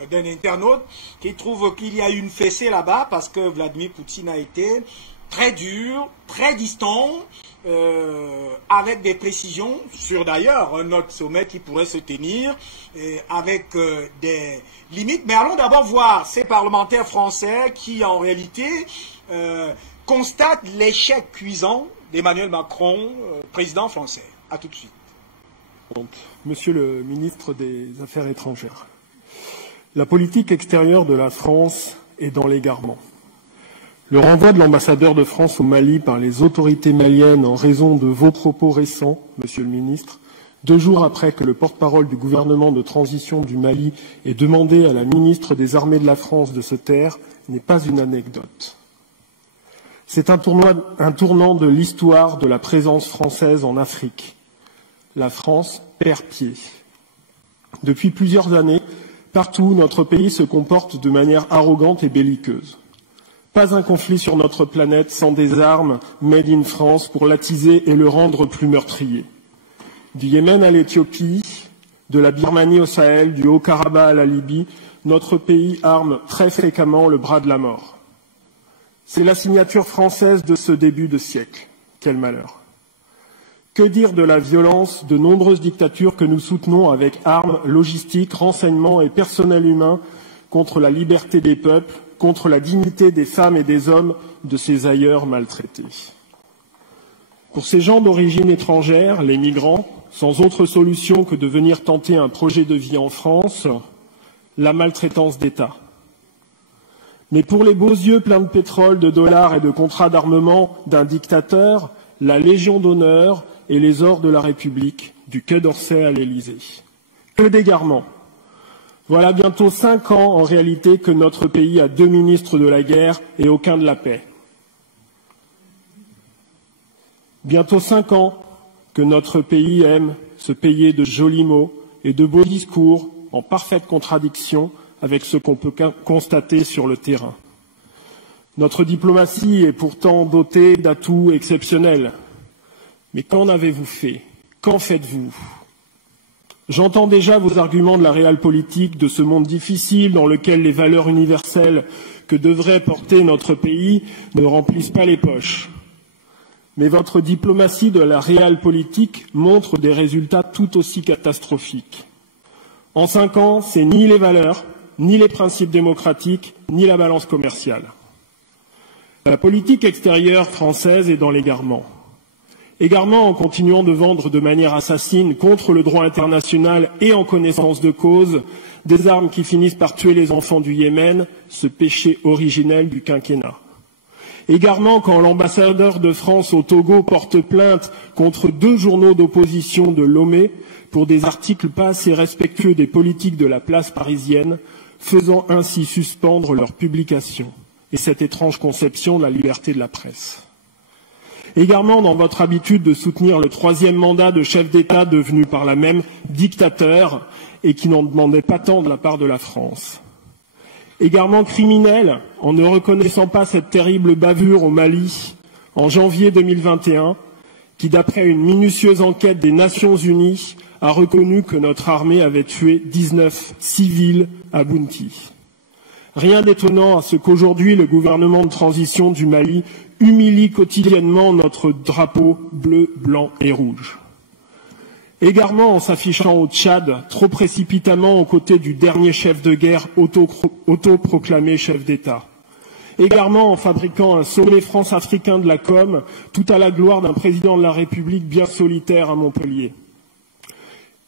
d'un internaute qui trouve qu'il y a une fessée là-bas parce que Vladimir Poutine a été très dur, très distant, avec des précisions sur d'ailleurs un autre sommet qui pourrait se tenir, avec des limites. Mais allons d'abord voir ces parlementaires français qui en réalité constate l'échec cuisant d'Emmanuel Macron, président français. À tout de suite. Monsieur le ministre des Affaires étrangères, la politique extérieure de la France est dans l'égarement. Le renvoi de l'ambassadeur de France au Mali par les autorités maliennes en raison de vos propos récents, monsieur le ministre, 2 jours après que le porte-parole du gouvernement de transition du Mali ait demandé à la ministre des Armées de la France de se taire, n'est pas une anecdote. C'est un tournant de l'histoire de la présence française en Afrique. La France perd pied. Depuis plusieurs années, partout, notre pays se comporte de manière arrogante et belliqueuse. Pas un conflit sur notre planète sans des armes made in France pour l'attiser et le rendre plus meurtrier. Du Yémen à l'Éthiopie, de la Birmanie au Sahel, du Haut-Karabakh à la Libye, notre pays arme très fréquemment le bras de la mort. C'est la signature française de ce début de siècle. Quel malheur. Que dire de la violence de nombreuses dictatures que nous soutenons avec armes, logistiques, renseignements et personnel humain contre la liberté des peuples, contre la dignité des femmes et des hommes de ces ailleurs maltraités. Pour ces gens d'origine étrangère, les migrants, sans autre solution que de venir tenter un projet de vie en France, la maltraitance d'État. Mais pour les beaux yeux pleins de pétrole, de dollars et de contrats d'armement d'un dictateur, la Légion d'honneur et les ors de la République, du Quai d'Orsay à l'Élysée. Que d'égarement. Voilà bientôt 5 ans en réalité que notre pays a 2 ministres de la guerre et aucun de la paix. Bientôt 5 ans que notre pays aime se payer de jolis mots et de beaux discours en parfaite contradiction avec ce qu'on peut constater sur le terrain. Notre diplomatie est pourtant dotée d'atouts exceptionnels. Mais qu'en avez-vous fait? Qu'en faites-vous? J'entends déjà vos arguments de la réelle politique de ce monde difficile dans lequel les valeurs universelles que devrait porter notre pays ne remplissent pas les poches. Mais votre diplomatie de la réelle politique montre des résultats tout aussi catastrophiques. En 5 ans, c'est ni les valeurs, ni les principes démocratiques, ni la balance commerciale. La politique extérieure française est dans l'égarement. Égarement en continuant de vendre de manière assassine contre le droit international et en connaissance de cause des armes qui finissent par tuer les enfants du Yémen, ce péché originel du quinquennat. Égarement quand l'ambassadeur de France au Togo porte plainte contre 2 journaux d'opposition de Lomé pour des articles pas assez respectueux des politiques de la place parisienne, faisant ainsi suspendre leur publication et cette étrange conception de la liberté de la presse. Également dans votre habitude de soutenir le 3e mandat de chef d'État devenu par là même dictateur et qui n'en demandait pas tant de la part de la France. Également criminel en ne reconnaissant pas cette terrible bavure au Mali en janvier 2021 qui, d'après une minutieuse enquête des Nations Unies, a reconnu que notre armée avait tué 19 civils à Bounti. Rien d'étonnant à ce qu'aujourd'hui le gouvernement de transition du Mali humilie quotidiennement notre drapeau bleu, blanc et rouge. Égarement en s'affichant au Tchad, trop précipitamment aux côtés du dernier chef de guerre autoproclamé chef d'État. Égarement en fabriquant un sommet France-africain de la com, tout à la gloire d'un président de la République bien solitaire à Montpellier.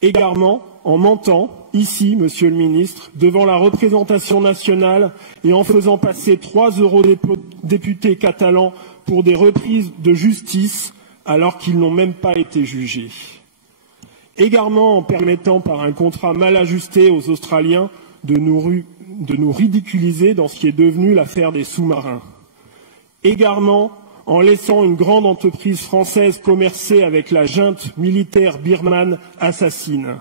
Égarement en mentant, ici, monsieur le ministre, devant la représentation nationale et en faisant passer 3 eurodéputés catalans pour des reprises de justice alors qu'ils n'ont même pas été jugés. Égarement en permettant par un contrat mal ajusté aux Australiens de nous ridiculiser dans ce qui est devenu l'affaire des sous-marins. Égarement en laissant une grande entreprise française commercer avec la junte militaire birmane assassine.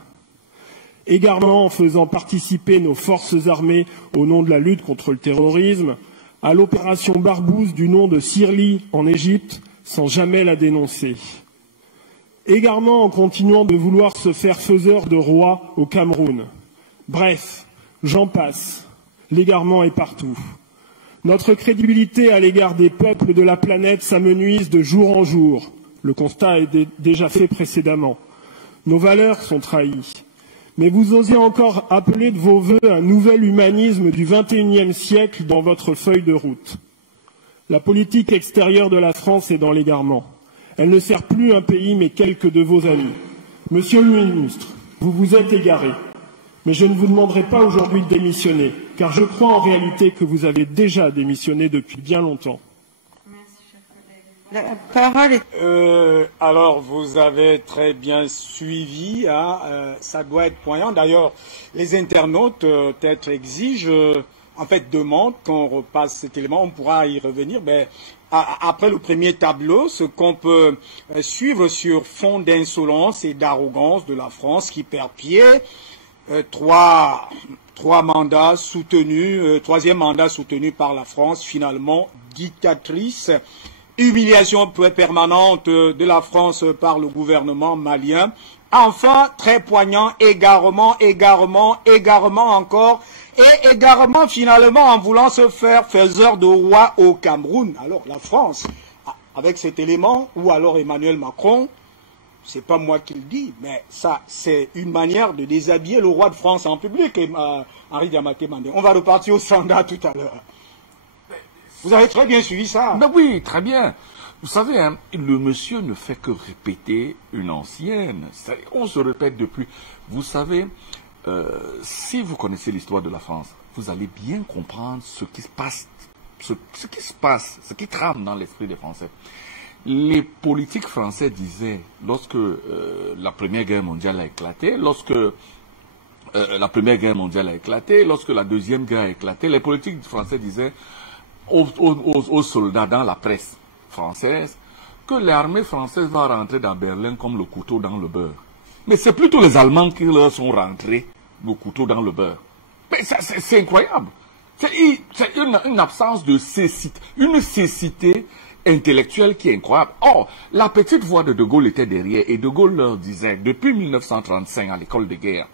Égarement en faisant participer nos forces armées au nom de la lutte contre le terrorisme à l'opération Barbouze du nom de Sirli en Égypte sans jamais la dénoncer. Égarement en continuant de vouloir se faire faiseur de roi au Cameroun. Bref, j'en passe. L'égarement est partout. Notre crédibilité à l'égard des peuples de la planète s'amenuise de jour en jour. Le constat est déjà fait précédemment. Nos valeurs sont trahies. Mais vous osez encore appeler de vos vœux un nouvel humanisme du XXIe siècle dans votre feuille de route. La politique extérieure de la France est dans l'égarement. Elle ne sert plus un pays, mais quelques de vos amis. Monsieur le ministre, vous vous êtes égaré. Mais je ne vous demanderai pas aujourd'hui de démissionner, car je crois en réalité que vous avez déjà démissionné depuis bien longtemps. La parole est... Alors, vous avez très bien suivi, hein, ça doit être poignant. D'ailleurs, les internautes peut-être exigent, en fait demandent qu'on repasse cet élément, on pourra y revenir. Mais après le premier tableau, ce qu'on peut suivre sur fond d'insolence et d'arrogance de la France qui perd pied, trois mandats soutenus, troisième mandat soutenu par la France, finalement dictatrice. Humiliation permanente de la France par le gouvernement malien. Enfin, très poignant, égarement encore, et égarement finalement en voulant se faire faiseur de roi au Cameroun. Alors la France, avec cet élément, ou alors Emmanuel Macron, c'est pas moi qui le dis, mais ça, c'est une manière de déshabiller le roi de France en public, et Henri Diamaté Mandé. On va repartir au standard tout à l'heure. Vous avez très bien suivi ça. Ben oui, très bien. Vous savez, hein, le monsieur ne fait que répéter une ancienne. On se répète depuis. Vous savez, si vous connaissez l'histoire de la France, vous allez bien comprendre ce qui se passe, ce qui trame dans l'esprit des Français. Les politiques français disaient, lorsque la Première Guerre mondiale a éclaté, lorsque la Deuxième Guerre a éclaté, les politiques français disaient aux soldats dans la presse française que l'armée française va rentrer dans Berlin comme le couteau dans le beurre. Mais c'est plutôt les Allemands qui leur sont rentrés le couteau dans le beurre. Mais c'est incroyable. C'est une absence de cécité, une cécité intellectuelle qui est incroyable. Or, la petite voix de Gaulle était derrière et De Gaulle leur disait, depuis 1935 à l'école de guerre,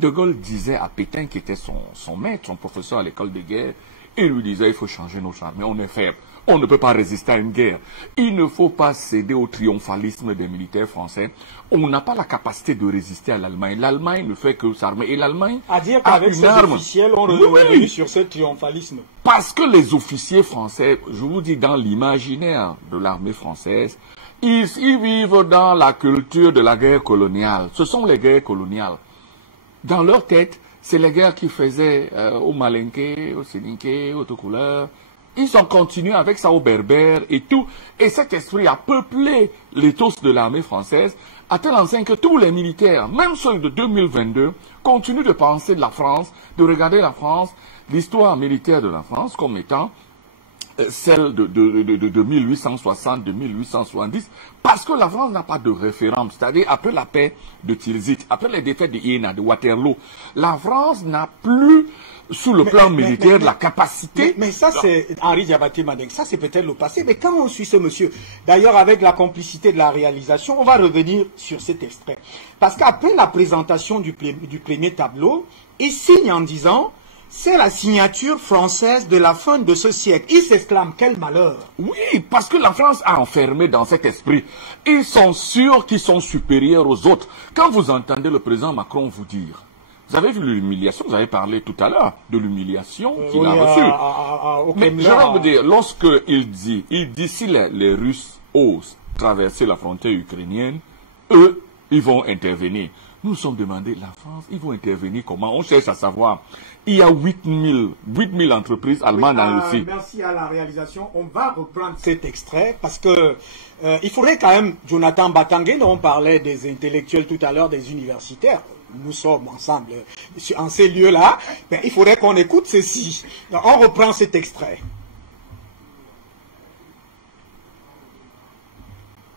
De Gaulle disait à Pétain, qui était son maître, son professeur à l'école de guerre, il lui disait, il faut changer notre armée, on est faible, on ne peut pas résister à une guerre. Il ne faut pas céder au triomphalisme des militaires français. On n'a pas la capacité de résister à l'Allemagne. L'Allemagne ne fait que s'armer. Et l'Allemagne à dire qu'avec ces officiels, on revient sur ce triomphalisme. Parce que les officiers français, je vous dis, dans l'imaginaire de l'armée française, ils vivent dans la culture de la guerre coloniale. Ce sont les guerres coloniales. Dans leur tête, c'est les guerres qu'ils faisaient au Malinké, au Séninké, au Toucouleur. Ils ont continué avec ça aux Berbères et tout. Et cet esprit a peuplé l'éthos de l'armée française, à tel enseigne que tous les militaires, même ceux de 2022, continuent de penser de la France, de regarder la France, l'histoire militaire de la France comme étant celle de 1860, de 1870, parce que la France n'a pas de référence. C'est-à-dire, après la paix de Tilsit, après les défaites de Iéna, de Waterloo, la France n'a plus, sous le plan militaire, la capacité... Mais ça, c'est Henri Diamaté Mandé, ça, c'est peut-être le passé. Mais quand on suit ce monsieur, d'ailleurs, avec la complicité de la réalisation, on va revenir sur cet extrait. Parce qu'après la présentation du premier tableau, il signe en disant... C'est la signature française de la fin de ce siècle. Ils s'exclament, quel malheur. Oui, parce que la France a enfermé dans cet esprit. Ils sont sûrs qu'ils sont supérieurs aux autres. Quand vous entendez le président Macron vous dire, vous avez vu l'humiliation, vous avez parlé tout à l'heure de l'humiliation qu'il a reçue. Mais je vais vous dire, lorsqu'il dit, si les Russes osent traverser la frontière ukrainienne, eux, ils vont intervenir. Nous nous sommes demandé, la France, ils vont intervenir comment? On cherche à savoir. Il y a 8000 entreprises allemandes en Russie. Merci à la réalisation. On va reprendre cet extrait parce que il faudrait quand même, Jonathan Batangé, dont on parlait des intellectuels tout à l'heure, des universitaires. Nous sommes ensemble en ces lieux-là. Ben, il faudrait qu'on écoute ceci. On reprend cet extrait.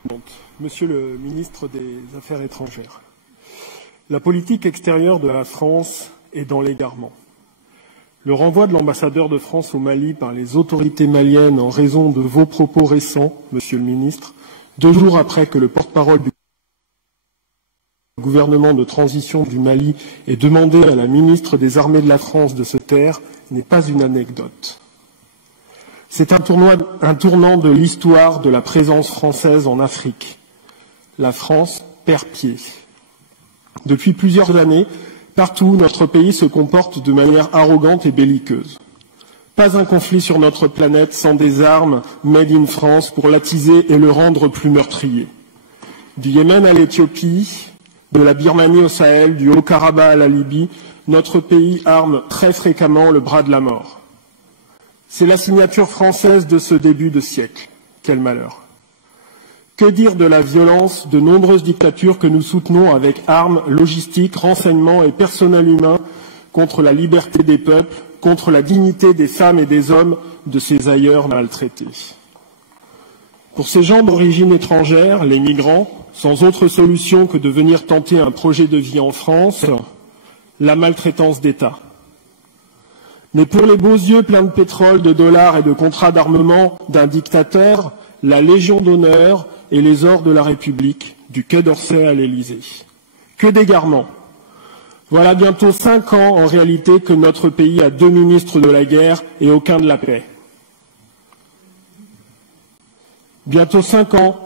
Donc, Monsieur le ministre des Affaires étrangères, la politique extérieure de la France est dans l'égarement. Le renvoi de l'ambassadeur de France au Mali par les autorités maliennes en raison de vos propos récents, Monsieur le ministre, 2 jours après que le porte-parole du gouvernement de transition du Mali ait demandé à la ministre des Armées de la France de se taire, n'est pas une anecdote. C'est un tournant de l'histoire de la présence française en Afrique. La France perd pied. Depuis plusieurs années, partout, notre pays se comporte de manière arrogante et belliqueuse. Pas un conflit sur notre planète sans des armes made in France pour l'attiser et le rendre plus meurtrier. Du Yémen à l'Éthiopie, de la Birmanie au Sahel, du Haut-Karabakh à la Libye, notre pays arme très fréquemment le bras de la mort. C'est la signature française de ce début de siècle. Quel malheur. Que dire de la violence de nombreuses dictatures que nous soutenons avec armes, logistiques, renseignements et personnel humain contre la liberté des peuples, contre la dignité des femmes et des hommes de ces ailleurs maltraités. Pour ces gens d'origine étrangère, les migrants, sans autre solution que de venir tenter un projet de vie en France, la maltraitance d'État. Mais pour les beaux yeux pleins de pétrole, de dollars et de contrats d'armement d'un dictateur, la Légion d'honneur et les ors de la République, du Quai d'Orsay à l'Élysée. Que d'égarement. Voilà bientôt 5 ans en réalité que notre pays a 2 ministres de la guerre et aucun de la paix. Bientôt 5 ans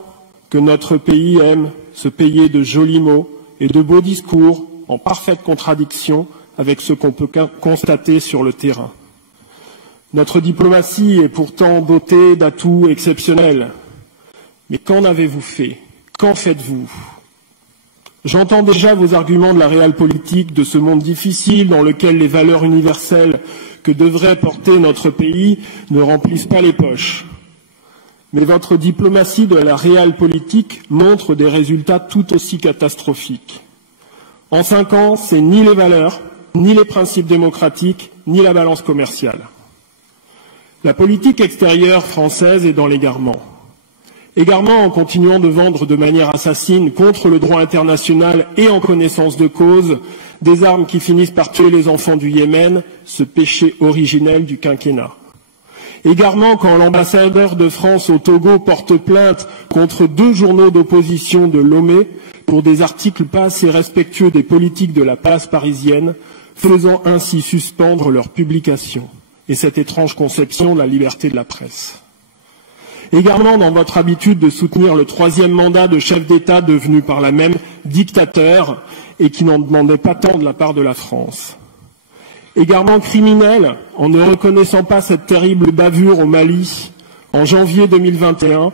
que notre pays aime se payer de jolis mots et de beaux discours en parfaite contradiction avec ce qu'on peut constater sur le terrain. Notre diplomatie est pourtant dotée d'atouts exceptionnels. Mais qu'en avez-vous fait? Qu'en faites-vous? J'entends déjà vos arguments de la réelle politique de ce monde difficile dans lequel les valeurs universelles que devrait porter notre pays ne remplissent pas les poches. Mais votre diplomatie de la réelle politique montre des résultats tout aussi catastrophiques. En 5 ans, c'est ni les valeurs, ni les principes démocratiques, ni la balance commerciale. La politique extérieure française est dans l'égarement. Égarement en continuant de vendre de manière assassine contre le droit international et en connaissance de cause des armes qui finissent par tuer les enfants du Yémen, ce péché originel du quinquennat. Égarement quand l'ambassadeur de France au Togo porte plainte contre 2 journaux d'opposition de Lomé pour des articles pas assez respectueux des politiques de la place parisienne, faisant ainsi suspendre leur publication et cette étrange conception de la liberté de la presse. Également dans votre habitude de soutenir le 3e mandat de chef d'État devenu par là même dictateur et qui n'en demandait pas tant de la part de la France. Également criminel en ne reconnaissant pas cette terrible bavure au Mali en janvier 2021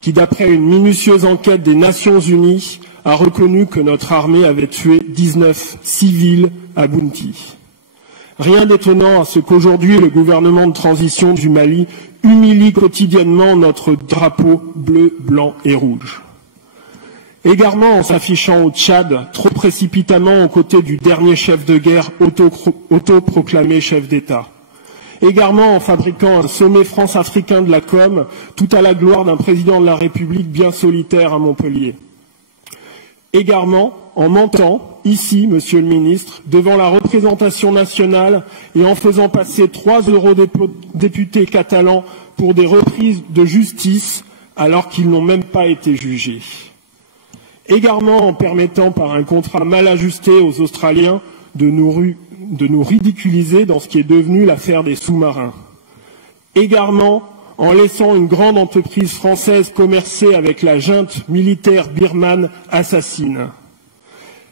qui, d'après une minutieuse enquête des Nations Unies, a reconnu que notre armée avait tué 19 civils à Bounti. Rien d'étonnant à ce qu'aujourd'hui le gouvernement de transition du Mali humilie quotidiennement notre drapeau bleu, blanc et rouge. Également en s'affichant au Tchad, trop précipitamment aux côtés du dernier chef de guerre autoproclamé chef d'État. Également en fabriquant un sommet France-africain de la com, tout à la gloire d'un président de la République bien solitaire à Montpellier. Également en mentant, ici, Monsieur le Ministre, devant la représentation nationale et en faisant passer 3 eurodéputés catalans pour des reprises de justice alors qu'ils n'ont même pas été jugés. Également en permettant par un contrat mal ajusté aux Australiens de nous ridiculiser dans ce qui est devenu l'affaire des sous-marins. Également en laissant une grande entreprise française commercer avec la junte militaire birmane assassine.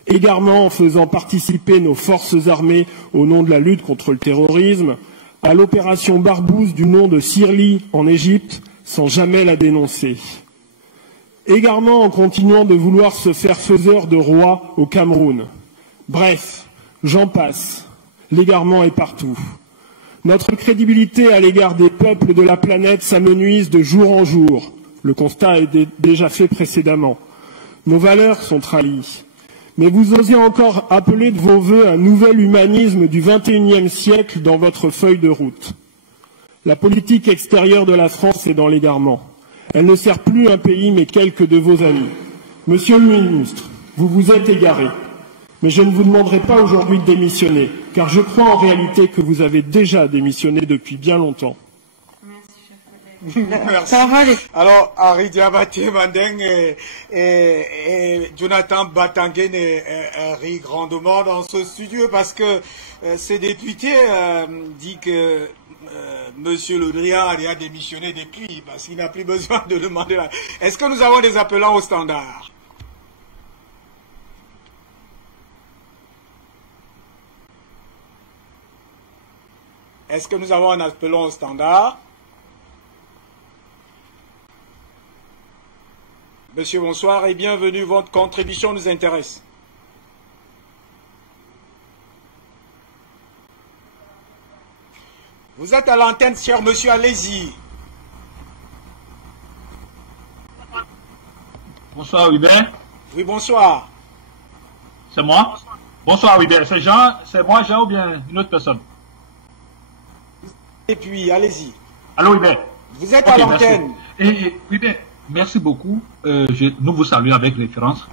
Également en faisant participer nos forces armées au nom de la lutte contre le terrorisme à l'opération Barbouze du nom de Sirli en Égypte sans jamais la dénoncer. Également en continuant de vouloir se faire faiseur de roi au Cameroun. Bref, j'en passe. L'égarement est partout. Notre crédibilité à l'égard des peuples de la planète s'amenuise de jour en jour. Le constat est déjà fait précédemment. Nos valeurs sont trahies. Mais vous osez encore appeler de vos vœux un nouvel humanisme du XXIe siècle dans votre feuille de route. La politique extérieure de la France est dans l'égarement. Elle ne sert plus un pays mais quelques de vos amis. Monsieur le ministre, vous vous êtes égaré. Mais je ne vous demanderai pas aujourd'hui de démissionner, car je crois en réalité que vous avez déjà démissionné depuis bien longtemps. Merci. Alors, Henri Diabaté Mandeng et Jonathan Batanguene rient grandement dans ce studio parce que ces députés disent que Monsieur Le Drian a démissionné depuis parce qu'il n'a plus besoin de demander. Est-ce que nous avons des appelants au standard? Est-ce que nous avons un appelant au standard? Monsieur, bonsoir et bienvenue. Votre contribution nous intéresse. Vous êtes à l'antenne, cher monsieur, allez-y. Bonsoir, Hubert. Oui, bonsoir. C'est moi? Bonsoir, Hubert. C'est Jean, c'est moi, Jean, ou bien une autre personne? Et puis, allez-y. Allô, Hubert. Vous êtes à l'antenne. Hubert, merci beaucoup. Nous vous saluons avec référence.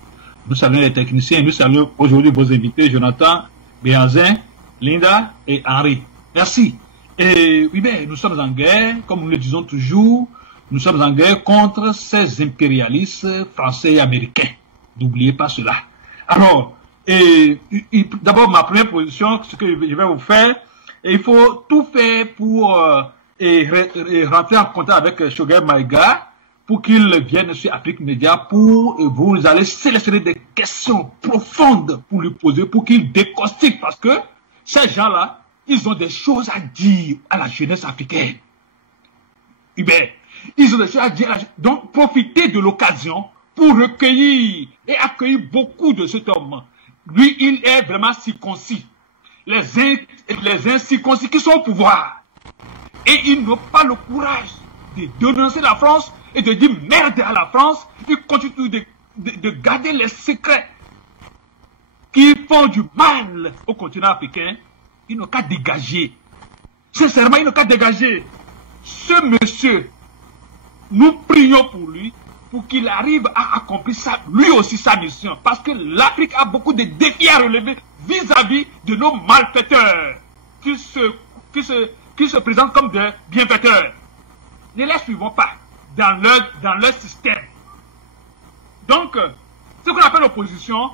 Nous saluons les techniciens. Nous saluons aujourd'hui vos invités, Jonathan, Béanzin, Linda et Henri. Merci. Et Hubert, nous sommes en guerre, comme nous le disons toujours. Nous sommes en guerre contre ces impérialistes français et américains. N'oubliez pas cela. Alors, d'abord, ma première position, ce que je vais vous faire, il faut tout faire pour rentrer en contact avec Choguel Maïga pour qu'il vienne sur Afrique Média pour vous allez sélectionner des questions profondes pour lui poser, pour qu'il décortique, parce que ces gens-là, ils ont des choses à dire à la jeunesse africaine. Hubert, ils ont des choses à dire. Donc, profitez de l'occasion pour recueillir et accueillir beaucoup de cet homme. Lui, il est vraiment circoncis. Les incirconcis qui sont au pouvoir. Et ils n'ont pas le courage de dénoncer la France et de dire merde à la France. Ils continuent de garder les secrets qui font du mal au continent africain. Ils n'ont qu'à dégager. Sincèrement, ils n'ont qu'à dégager. Ce monsieur, nous prions pour lui, pour qu'il arrive à accomplir lui aussi sa mission. Parce que l'Afrique a beaucoup de défis à relever vis-à-vis de nos malfaiteurs qui se présentent comme des bienfaiteurs. Ne les suivons pas dans leur système. Donc, ce qu'on appelle l'opposition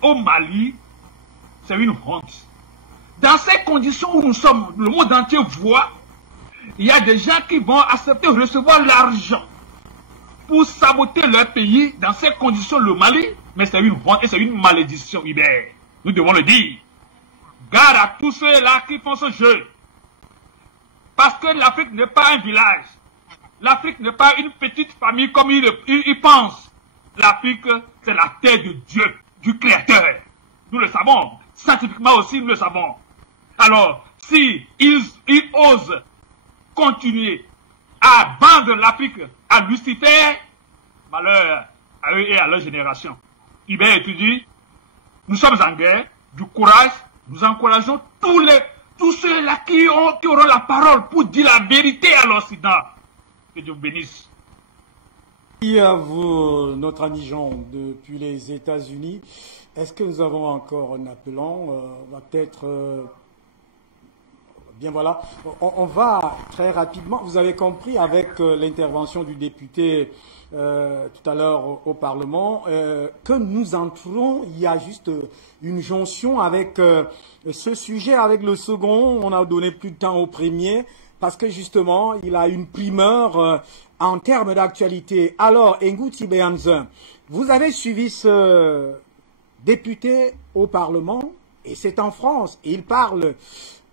au Mali, c'est une honte. Dans ces conditions où nous sommes, le monde entier voit, il y a des gens qui vont accepter de recevoir l'argent pour saboter leur pays. Dans ces conditions, le Mali, mais c'est une honte et c'est une malédiction, Hubert. Nous devons le dire. Garde à tous ceux-là qui font ce jeu. Parce que l'Afrique n'est pas un village. L'Afrique n'est pas une petite famille comme ils pensent. L'Afrique, c'est la terre de Dieu, du Créateur. Nous le savons. Scientifiquement aussi, nous le savons. Alors, si ils osent continuer à vendre l'Afrique à Lucifer, malheur à eux et à leur génération. Hubert étudie, nous sommes en guerre, du courage, nous encourageons tous ceux-là qui auront la parole pour dire la vérité à l'Occident. Que Dieu vous bénisse. Merci à vous, notre ami Jean, depuis les États-Unis. Est-ce que nous avons encore un appelant? On va peut-être... Bien voilà, on va très rapidement, vous avez compris avec l'intervention du député tout à l'heure au Parlement, que nous entrons, il y a juste une jonction avec ce sujet, avec le second, on a donné plus de temps au premier, parce que justement, il a une primeur en termes d'actualité. Alors, Ngouti Béanzin, vous avez suivi ce député au Parlement, et c'est en France, et il parle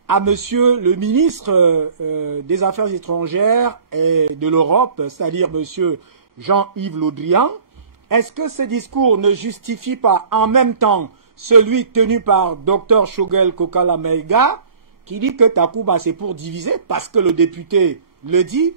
à monsieur le ministre des Affaires étrangères et de l'Europe, c'est-à-dire monsieur Jean-Yves Le Drian. Est-ce que ce discours ne justifie pas en même temps celui tenu par Dr Choguel Kokala Maïga, qui dit que Takuba c'est pour diviser, parce que le député le dit,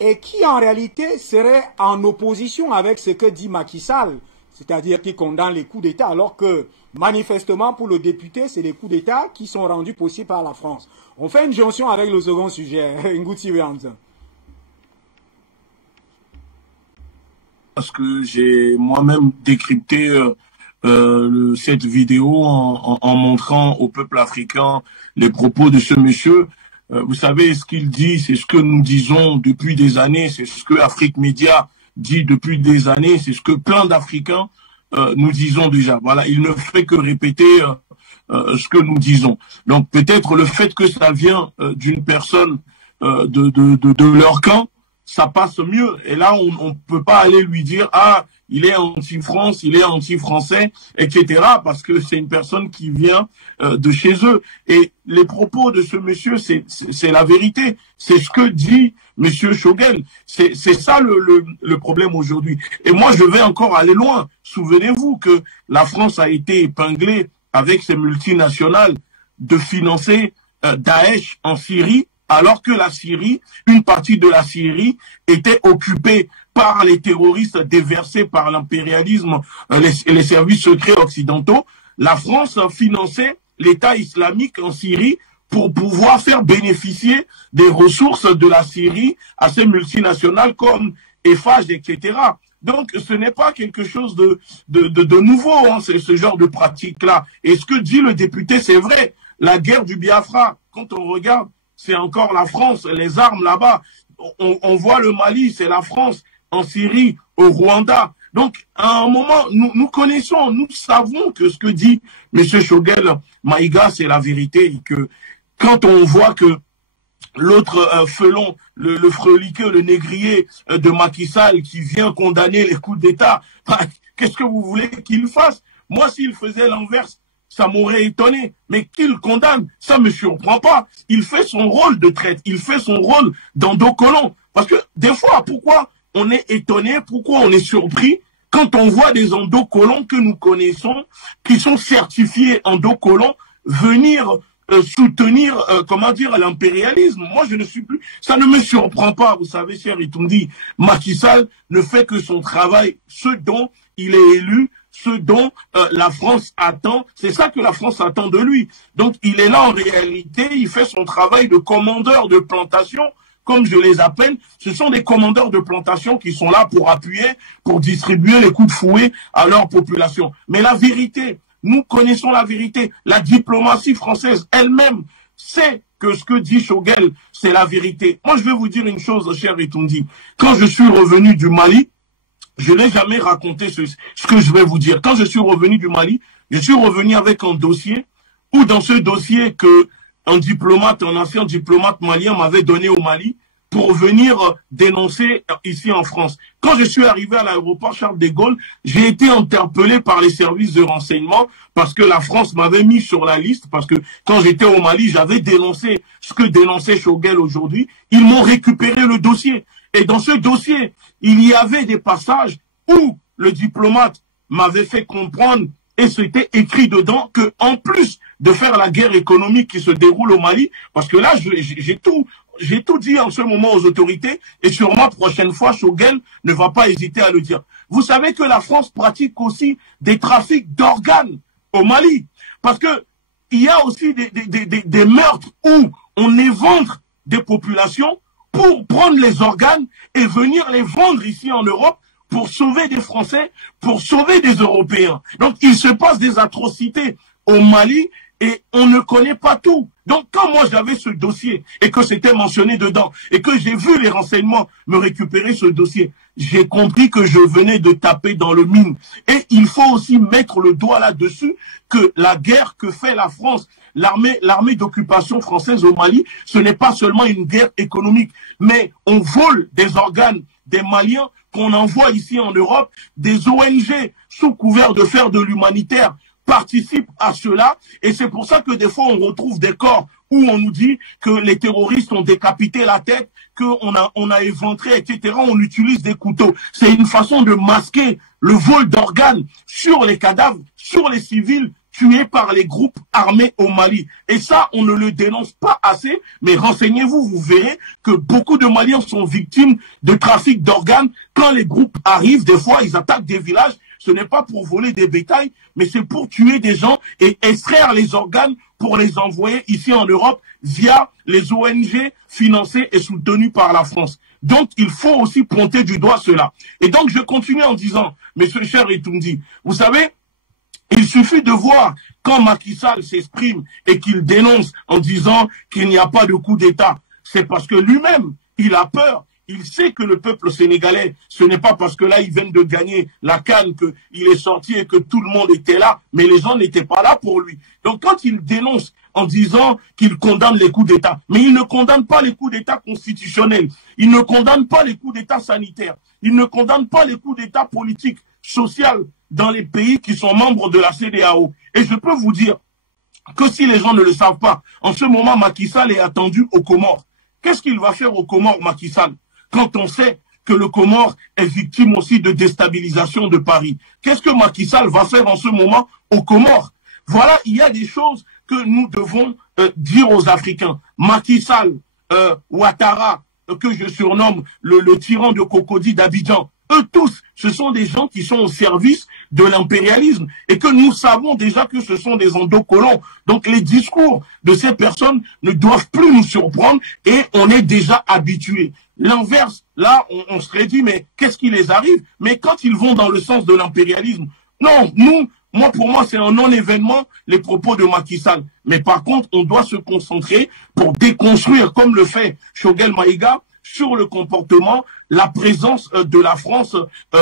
et qui en réalité serait en opposition avec ce que dit Macky Sall, c'est-à-dire qui condamne les coups d'État, alors que manifestement pour le député, c'est les coups d'État qui sont rendus possibles par la France. On fait une jonction avec le second sujet, Ngouti Béanzin. Parce que j'ai moi-même décrypté cette vidéo en montrant au peuple africain les propos de ce monsieur. Vous savez, ce qu'il dit, c'est ce que nous disons depuis des années, c'est ce que Afrique Média dit depuis des années, c'est ce que plein d'Africains nous disons déjà. Voilà, il ne fait que répéter ce que nous disons. Donc peut-être le fait que ça vient d'une personne de leur camp, ça passe mieux. Et là, on ne peut pas aller lui dire « Ah, il est anti-France, il est anti-français, etc. Parce que c'est une personne qui vient de chez eux. Et les propos de ce monsieur, c'est la vérité. C'est ce que dit monsieur Shogel. C'est ça le problème aujourd'hui. Et moi, je vais encore aller loin. Souvenez-vous que la France a été épinglée avec ses multinationales de financer Daesh en Syrie, alors que la Syrie, une partie de la Syrie, était occupée par les terroristes déversés par l'impérialisme, les services secrets occidentaux. La France finançait l'État islamique en Syrie pour pouvoir faire bénéficier des ressources de la Syrie à ces multinationales comme Eiffage, etc. Donc, ce n'est pas quelque chose de nouveau, hein, c'est ce genre de pratique-là. Et ce que dit le député, c'est vrai. La guerre du Biafra, quand on regarde, c'est encore la France, les armes là-bas. On voit le Mali, c'est la France, en Syrie, au Rwanda. Donc, à un moment, nous connaissons, nous savons que ce que dit M. Shogel Maïga, c'est la vérité. Et que quand on voit que l'autre felon, le freliqueux, le négrier de Macky Sall qui vient condamner les coups d'État, qu'est-ce que vous voulez qu'il fasse? Moi, s'il faisait l'inverse, ça m'aurait étonné. Mais qu'il condamne, ça me surprend pas. Il fait son rôle de traître, il fait son rôle d'endocolon. Parce que des fois, pourquoi on est étonné, pourquoi on est surpris quand on voit des endocolons que nous connaissons, qui sont certifiés endocolons, venir soutenir, comment dire, l'impérialisme. Moi, je ne suis plus... Ça ne me surprend pas, vous savez, cher Itondi. Macky Sall ne fait que son travail, ce dont il est élu, ce dont la France attend. C'est ça que la France attend de lui. Donc, il est là en réalité, il fait son travail de commandeur de plantation, comme je les appelle. Ce sont des commandeurs de plantation qui sont là pour appuyer, pour distribuer les coups de fouet à leur population. Mais la vérité... Nous connaissons la vérité. La diplomatie française elle-même sait que ce que dit Shogel, c'est la vérité. Moi, je vais vous dire une chose, cher Itondi. Quand je suis revenu du Mali, je n'ai jamais raconté ce que je vais vous dire. Quand je suis revenu du Mali, je suis revenu avec un dossier où dans ce dossier que un ancien diplomate malien m'avait donné au Mali pour venir dénoncer ici en France. Quand je suis arrivé à l'aéroport Charles de Gaulle, j'ai été interpellé par les services de renseignement parce que la France m'avait mis sur la liste, parce que quand j'étais au Mali, j'avais dénoncé ce que dénonçait Shogel aujourd'hui. Ils m'ont récupéré le dossier. Et dans ce dossier, il y avait des passages où le diplomate m'avait fait comprendre, et c'était écrit dedans, que en plus de faire la guerre économique qui se déroule au Mali, parce que là, j'ai tout dit en ce moment aux autorités, et sûrement prochaine fois, Shogel ne va pas hésiter à le dire. Vous savez que la France pratique aussi des trafics d'organes au Mali, parce que il y a aussi des meurtres où on évente des populations pour prendre les organes et venir les vendre ici en Europe pour sauver des Français, pour sauver des Européens. Donc il se passe des atrocités au Mali et on ne connaît pas tout. Donc quand moi j'avais ce dossier et que c'était mentionné dedans et que j'ai vu les renseignements me récupérer ce dossier, j'ai compris que je venais de taper dans le mine. Et il faut aussi mettre le doigt là-dessus que la guerre que fait la France, l'armée d'occupation française au Mali, ce n'est pas seulement une guerre économique, mais on vole des organes des Maliens qu'on envoie ici en Europe, des ONG sous couvert de faire de l'humanitaire participent à cela, et c'est pour ça que des fois on retrouve des corps où on nous dit que les terroristes ont décapité la tête, qu'on a éventré, etc. On utilise des couteaux. C'est une façon de masquer le vol d'organes sur les cadavres, sur les civils tués par les groupes armés au Mali. Et ça, on ne le dénonce pas assez, mais renseignez-vous, vous verrez que beaucoup de Maliens sont victimes de trafic d'organes. Quand les groupes arrivent, des fois, ils attaquent des villages. Ce n'est pas pour voler des bétails, mais c'est pour tuer des gens et extraire les organes pour les envoyer ici en Europe via les ONG financées et soutenues par la France. Donc, il faut aussi pointer du doigt cela. Et donc, je continue en disant, monsieur cher Itondi, vous savez, il suffit de voir quand Macky Sall s'exprime et qu'il dénonce en disant qu'il n'y a pas de coup d'État. C'est parce que lui-même, il a peur. Il sait que le peuple sénégalais, ce n'est pas parce que là, ils viennent de gagner la CAN qu'il est sorti et que tout le monde était là, mais les gens n'étaient pas là pour lui. Donc quand il dénonce en disant qu'il condamne les coups d'État, mais il ne condamne pas les coups d'État constitutionnels, il ne condamne pas les coups d'État sanitaires, il ne condamne pas les coups d'État politiques. sociale dans les pays qui sont membres de la CEDEAO. Et je peux vous dire que si les gens ne le savent pas, en ce moment, Macky Sall est attendu aux Comores. Qu'est-ce qu'il va faire aux Comores, Macky Sall, quand on sait que le Comore est victime aussi de déstabilisation de Paris? Qu'est-ce que Macky Sall va faire en ce moment aux Comores? Voilà, il y a des choses que nous devons dire aux Africains. Macky Sall, Ouattara, que je surnomme le tyran de Cocody d'Abidjan, eux tous, ce sont des gens qui sont au service de l'impérialisme et que nous savons déjà que ce sont des endocolons. Donc les discours de ces personnes ne doivent plus nous surprendre et on est déjà habitué. L'inverse, là, on serait dit, mais qu'est-ce qui les arrive? Mais quand ils vont dans le sens de l'impérialisme, non, pour moi, c'est un non-événement, les propos de Macky Sall. Mais par contre, on doit se concentrer pour déconstruire, comme le fait Choguel Maïga, sur le comportement, la présence de la France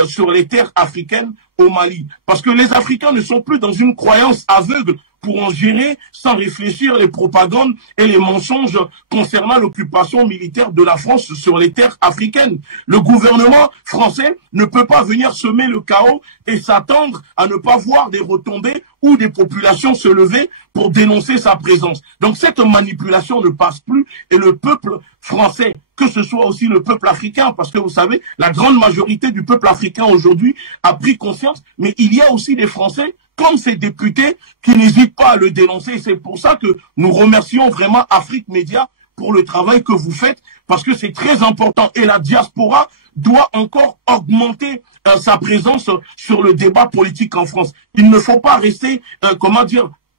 sur les terres africaines au Mali. Parce que les Africains ne sont plus dans une croyance aveugle pour en gérer sans réfléchir les propagandes et les mensonges concernant l'occupation militaire de la France sur les terres africaines. Le gouvernement français ne peut pas venir semer le chaos et s'attendre à ne pas voir des retombées ou des populations se lever pour dénoncer sa présence. Donc cette manipulation ne passe plus et le peuple français, que ce soit aussi le peuple africain, parce que vous savez, la grande majorité du peuple africain aujourd'hui a pris conscience, mais il y a aussi des Français comme ces députés qui n'hésitent pas à le dénoncer. C'est pour ça que nous remercions vraiment Afrique Média pour le travail que vous faites, parce que c'est très important. Et la diaspora doit encore augmenter sa présence sur le débat politique en France. Il ne faut pas rester,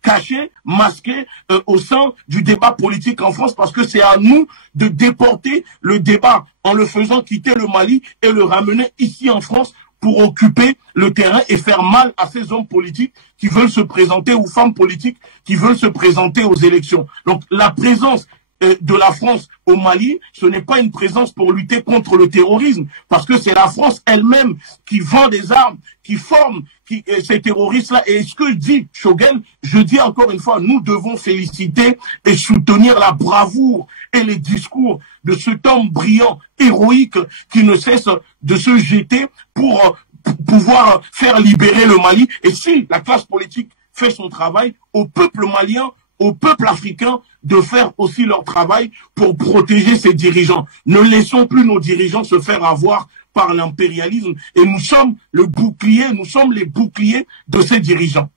caché, masqué au sein du débat politique en France, parce que c'est à nous de déporter le débat en le faisant quitter le Mali et le ramener ici en France pour occuper le terrain et faire mal à ces hommes politiques qui veulent se présenter, ou femmes politiques qui veulent se présenter aux élections. Donc la présence de la France au Mali, ce n'est pas une présence pour lutter contre le terrorisme, parce que c'est la France elle-même qui vend des armes, qui forme ces terroristes-là. Et ce que dit Choguel, je dis encore une fois, nous devons féliciter et soutenir la bravoure et les discours de cet homme brillant, héroïque, qui ne cesse de se jeter pour pouvoir faire libérer le Mali. Et si la classe politique fait son travail, au peuple malien, au peuple africain de faire aussi leur travail pour protéger ses dirigeants. Ne laissons plus nos dirigeants se faire avoir par l'impérialisme, et nous sommes le bouclier, nous sommes les boucliers de ces dirigeants.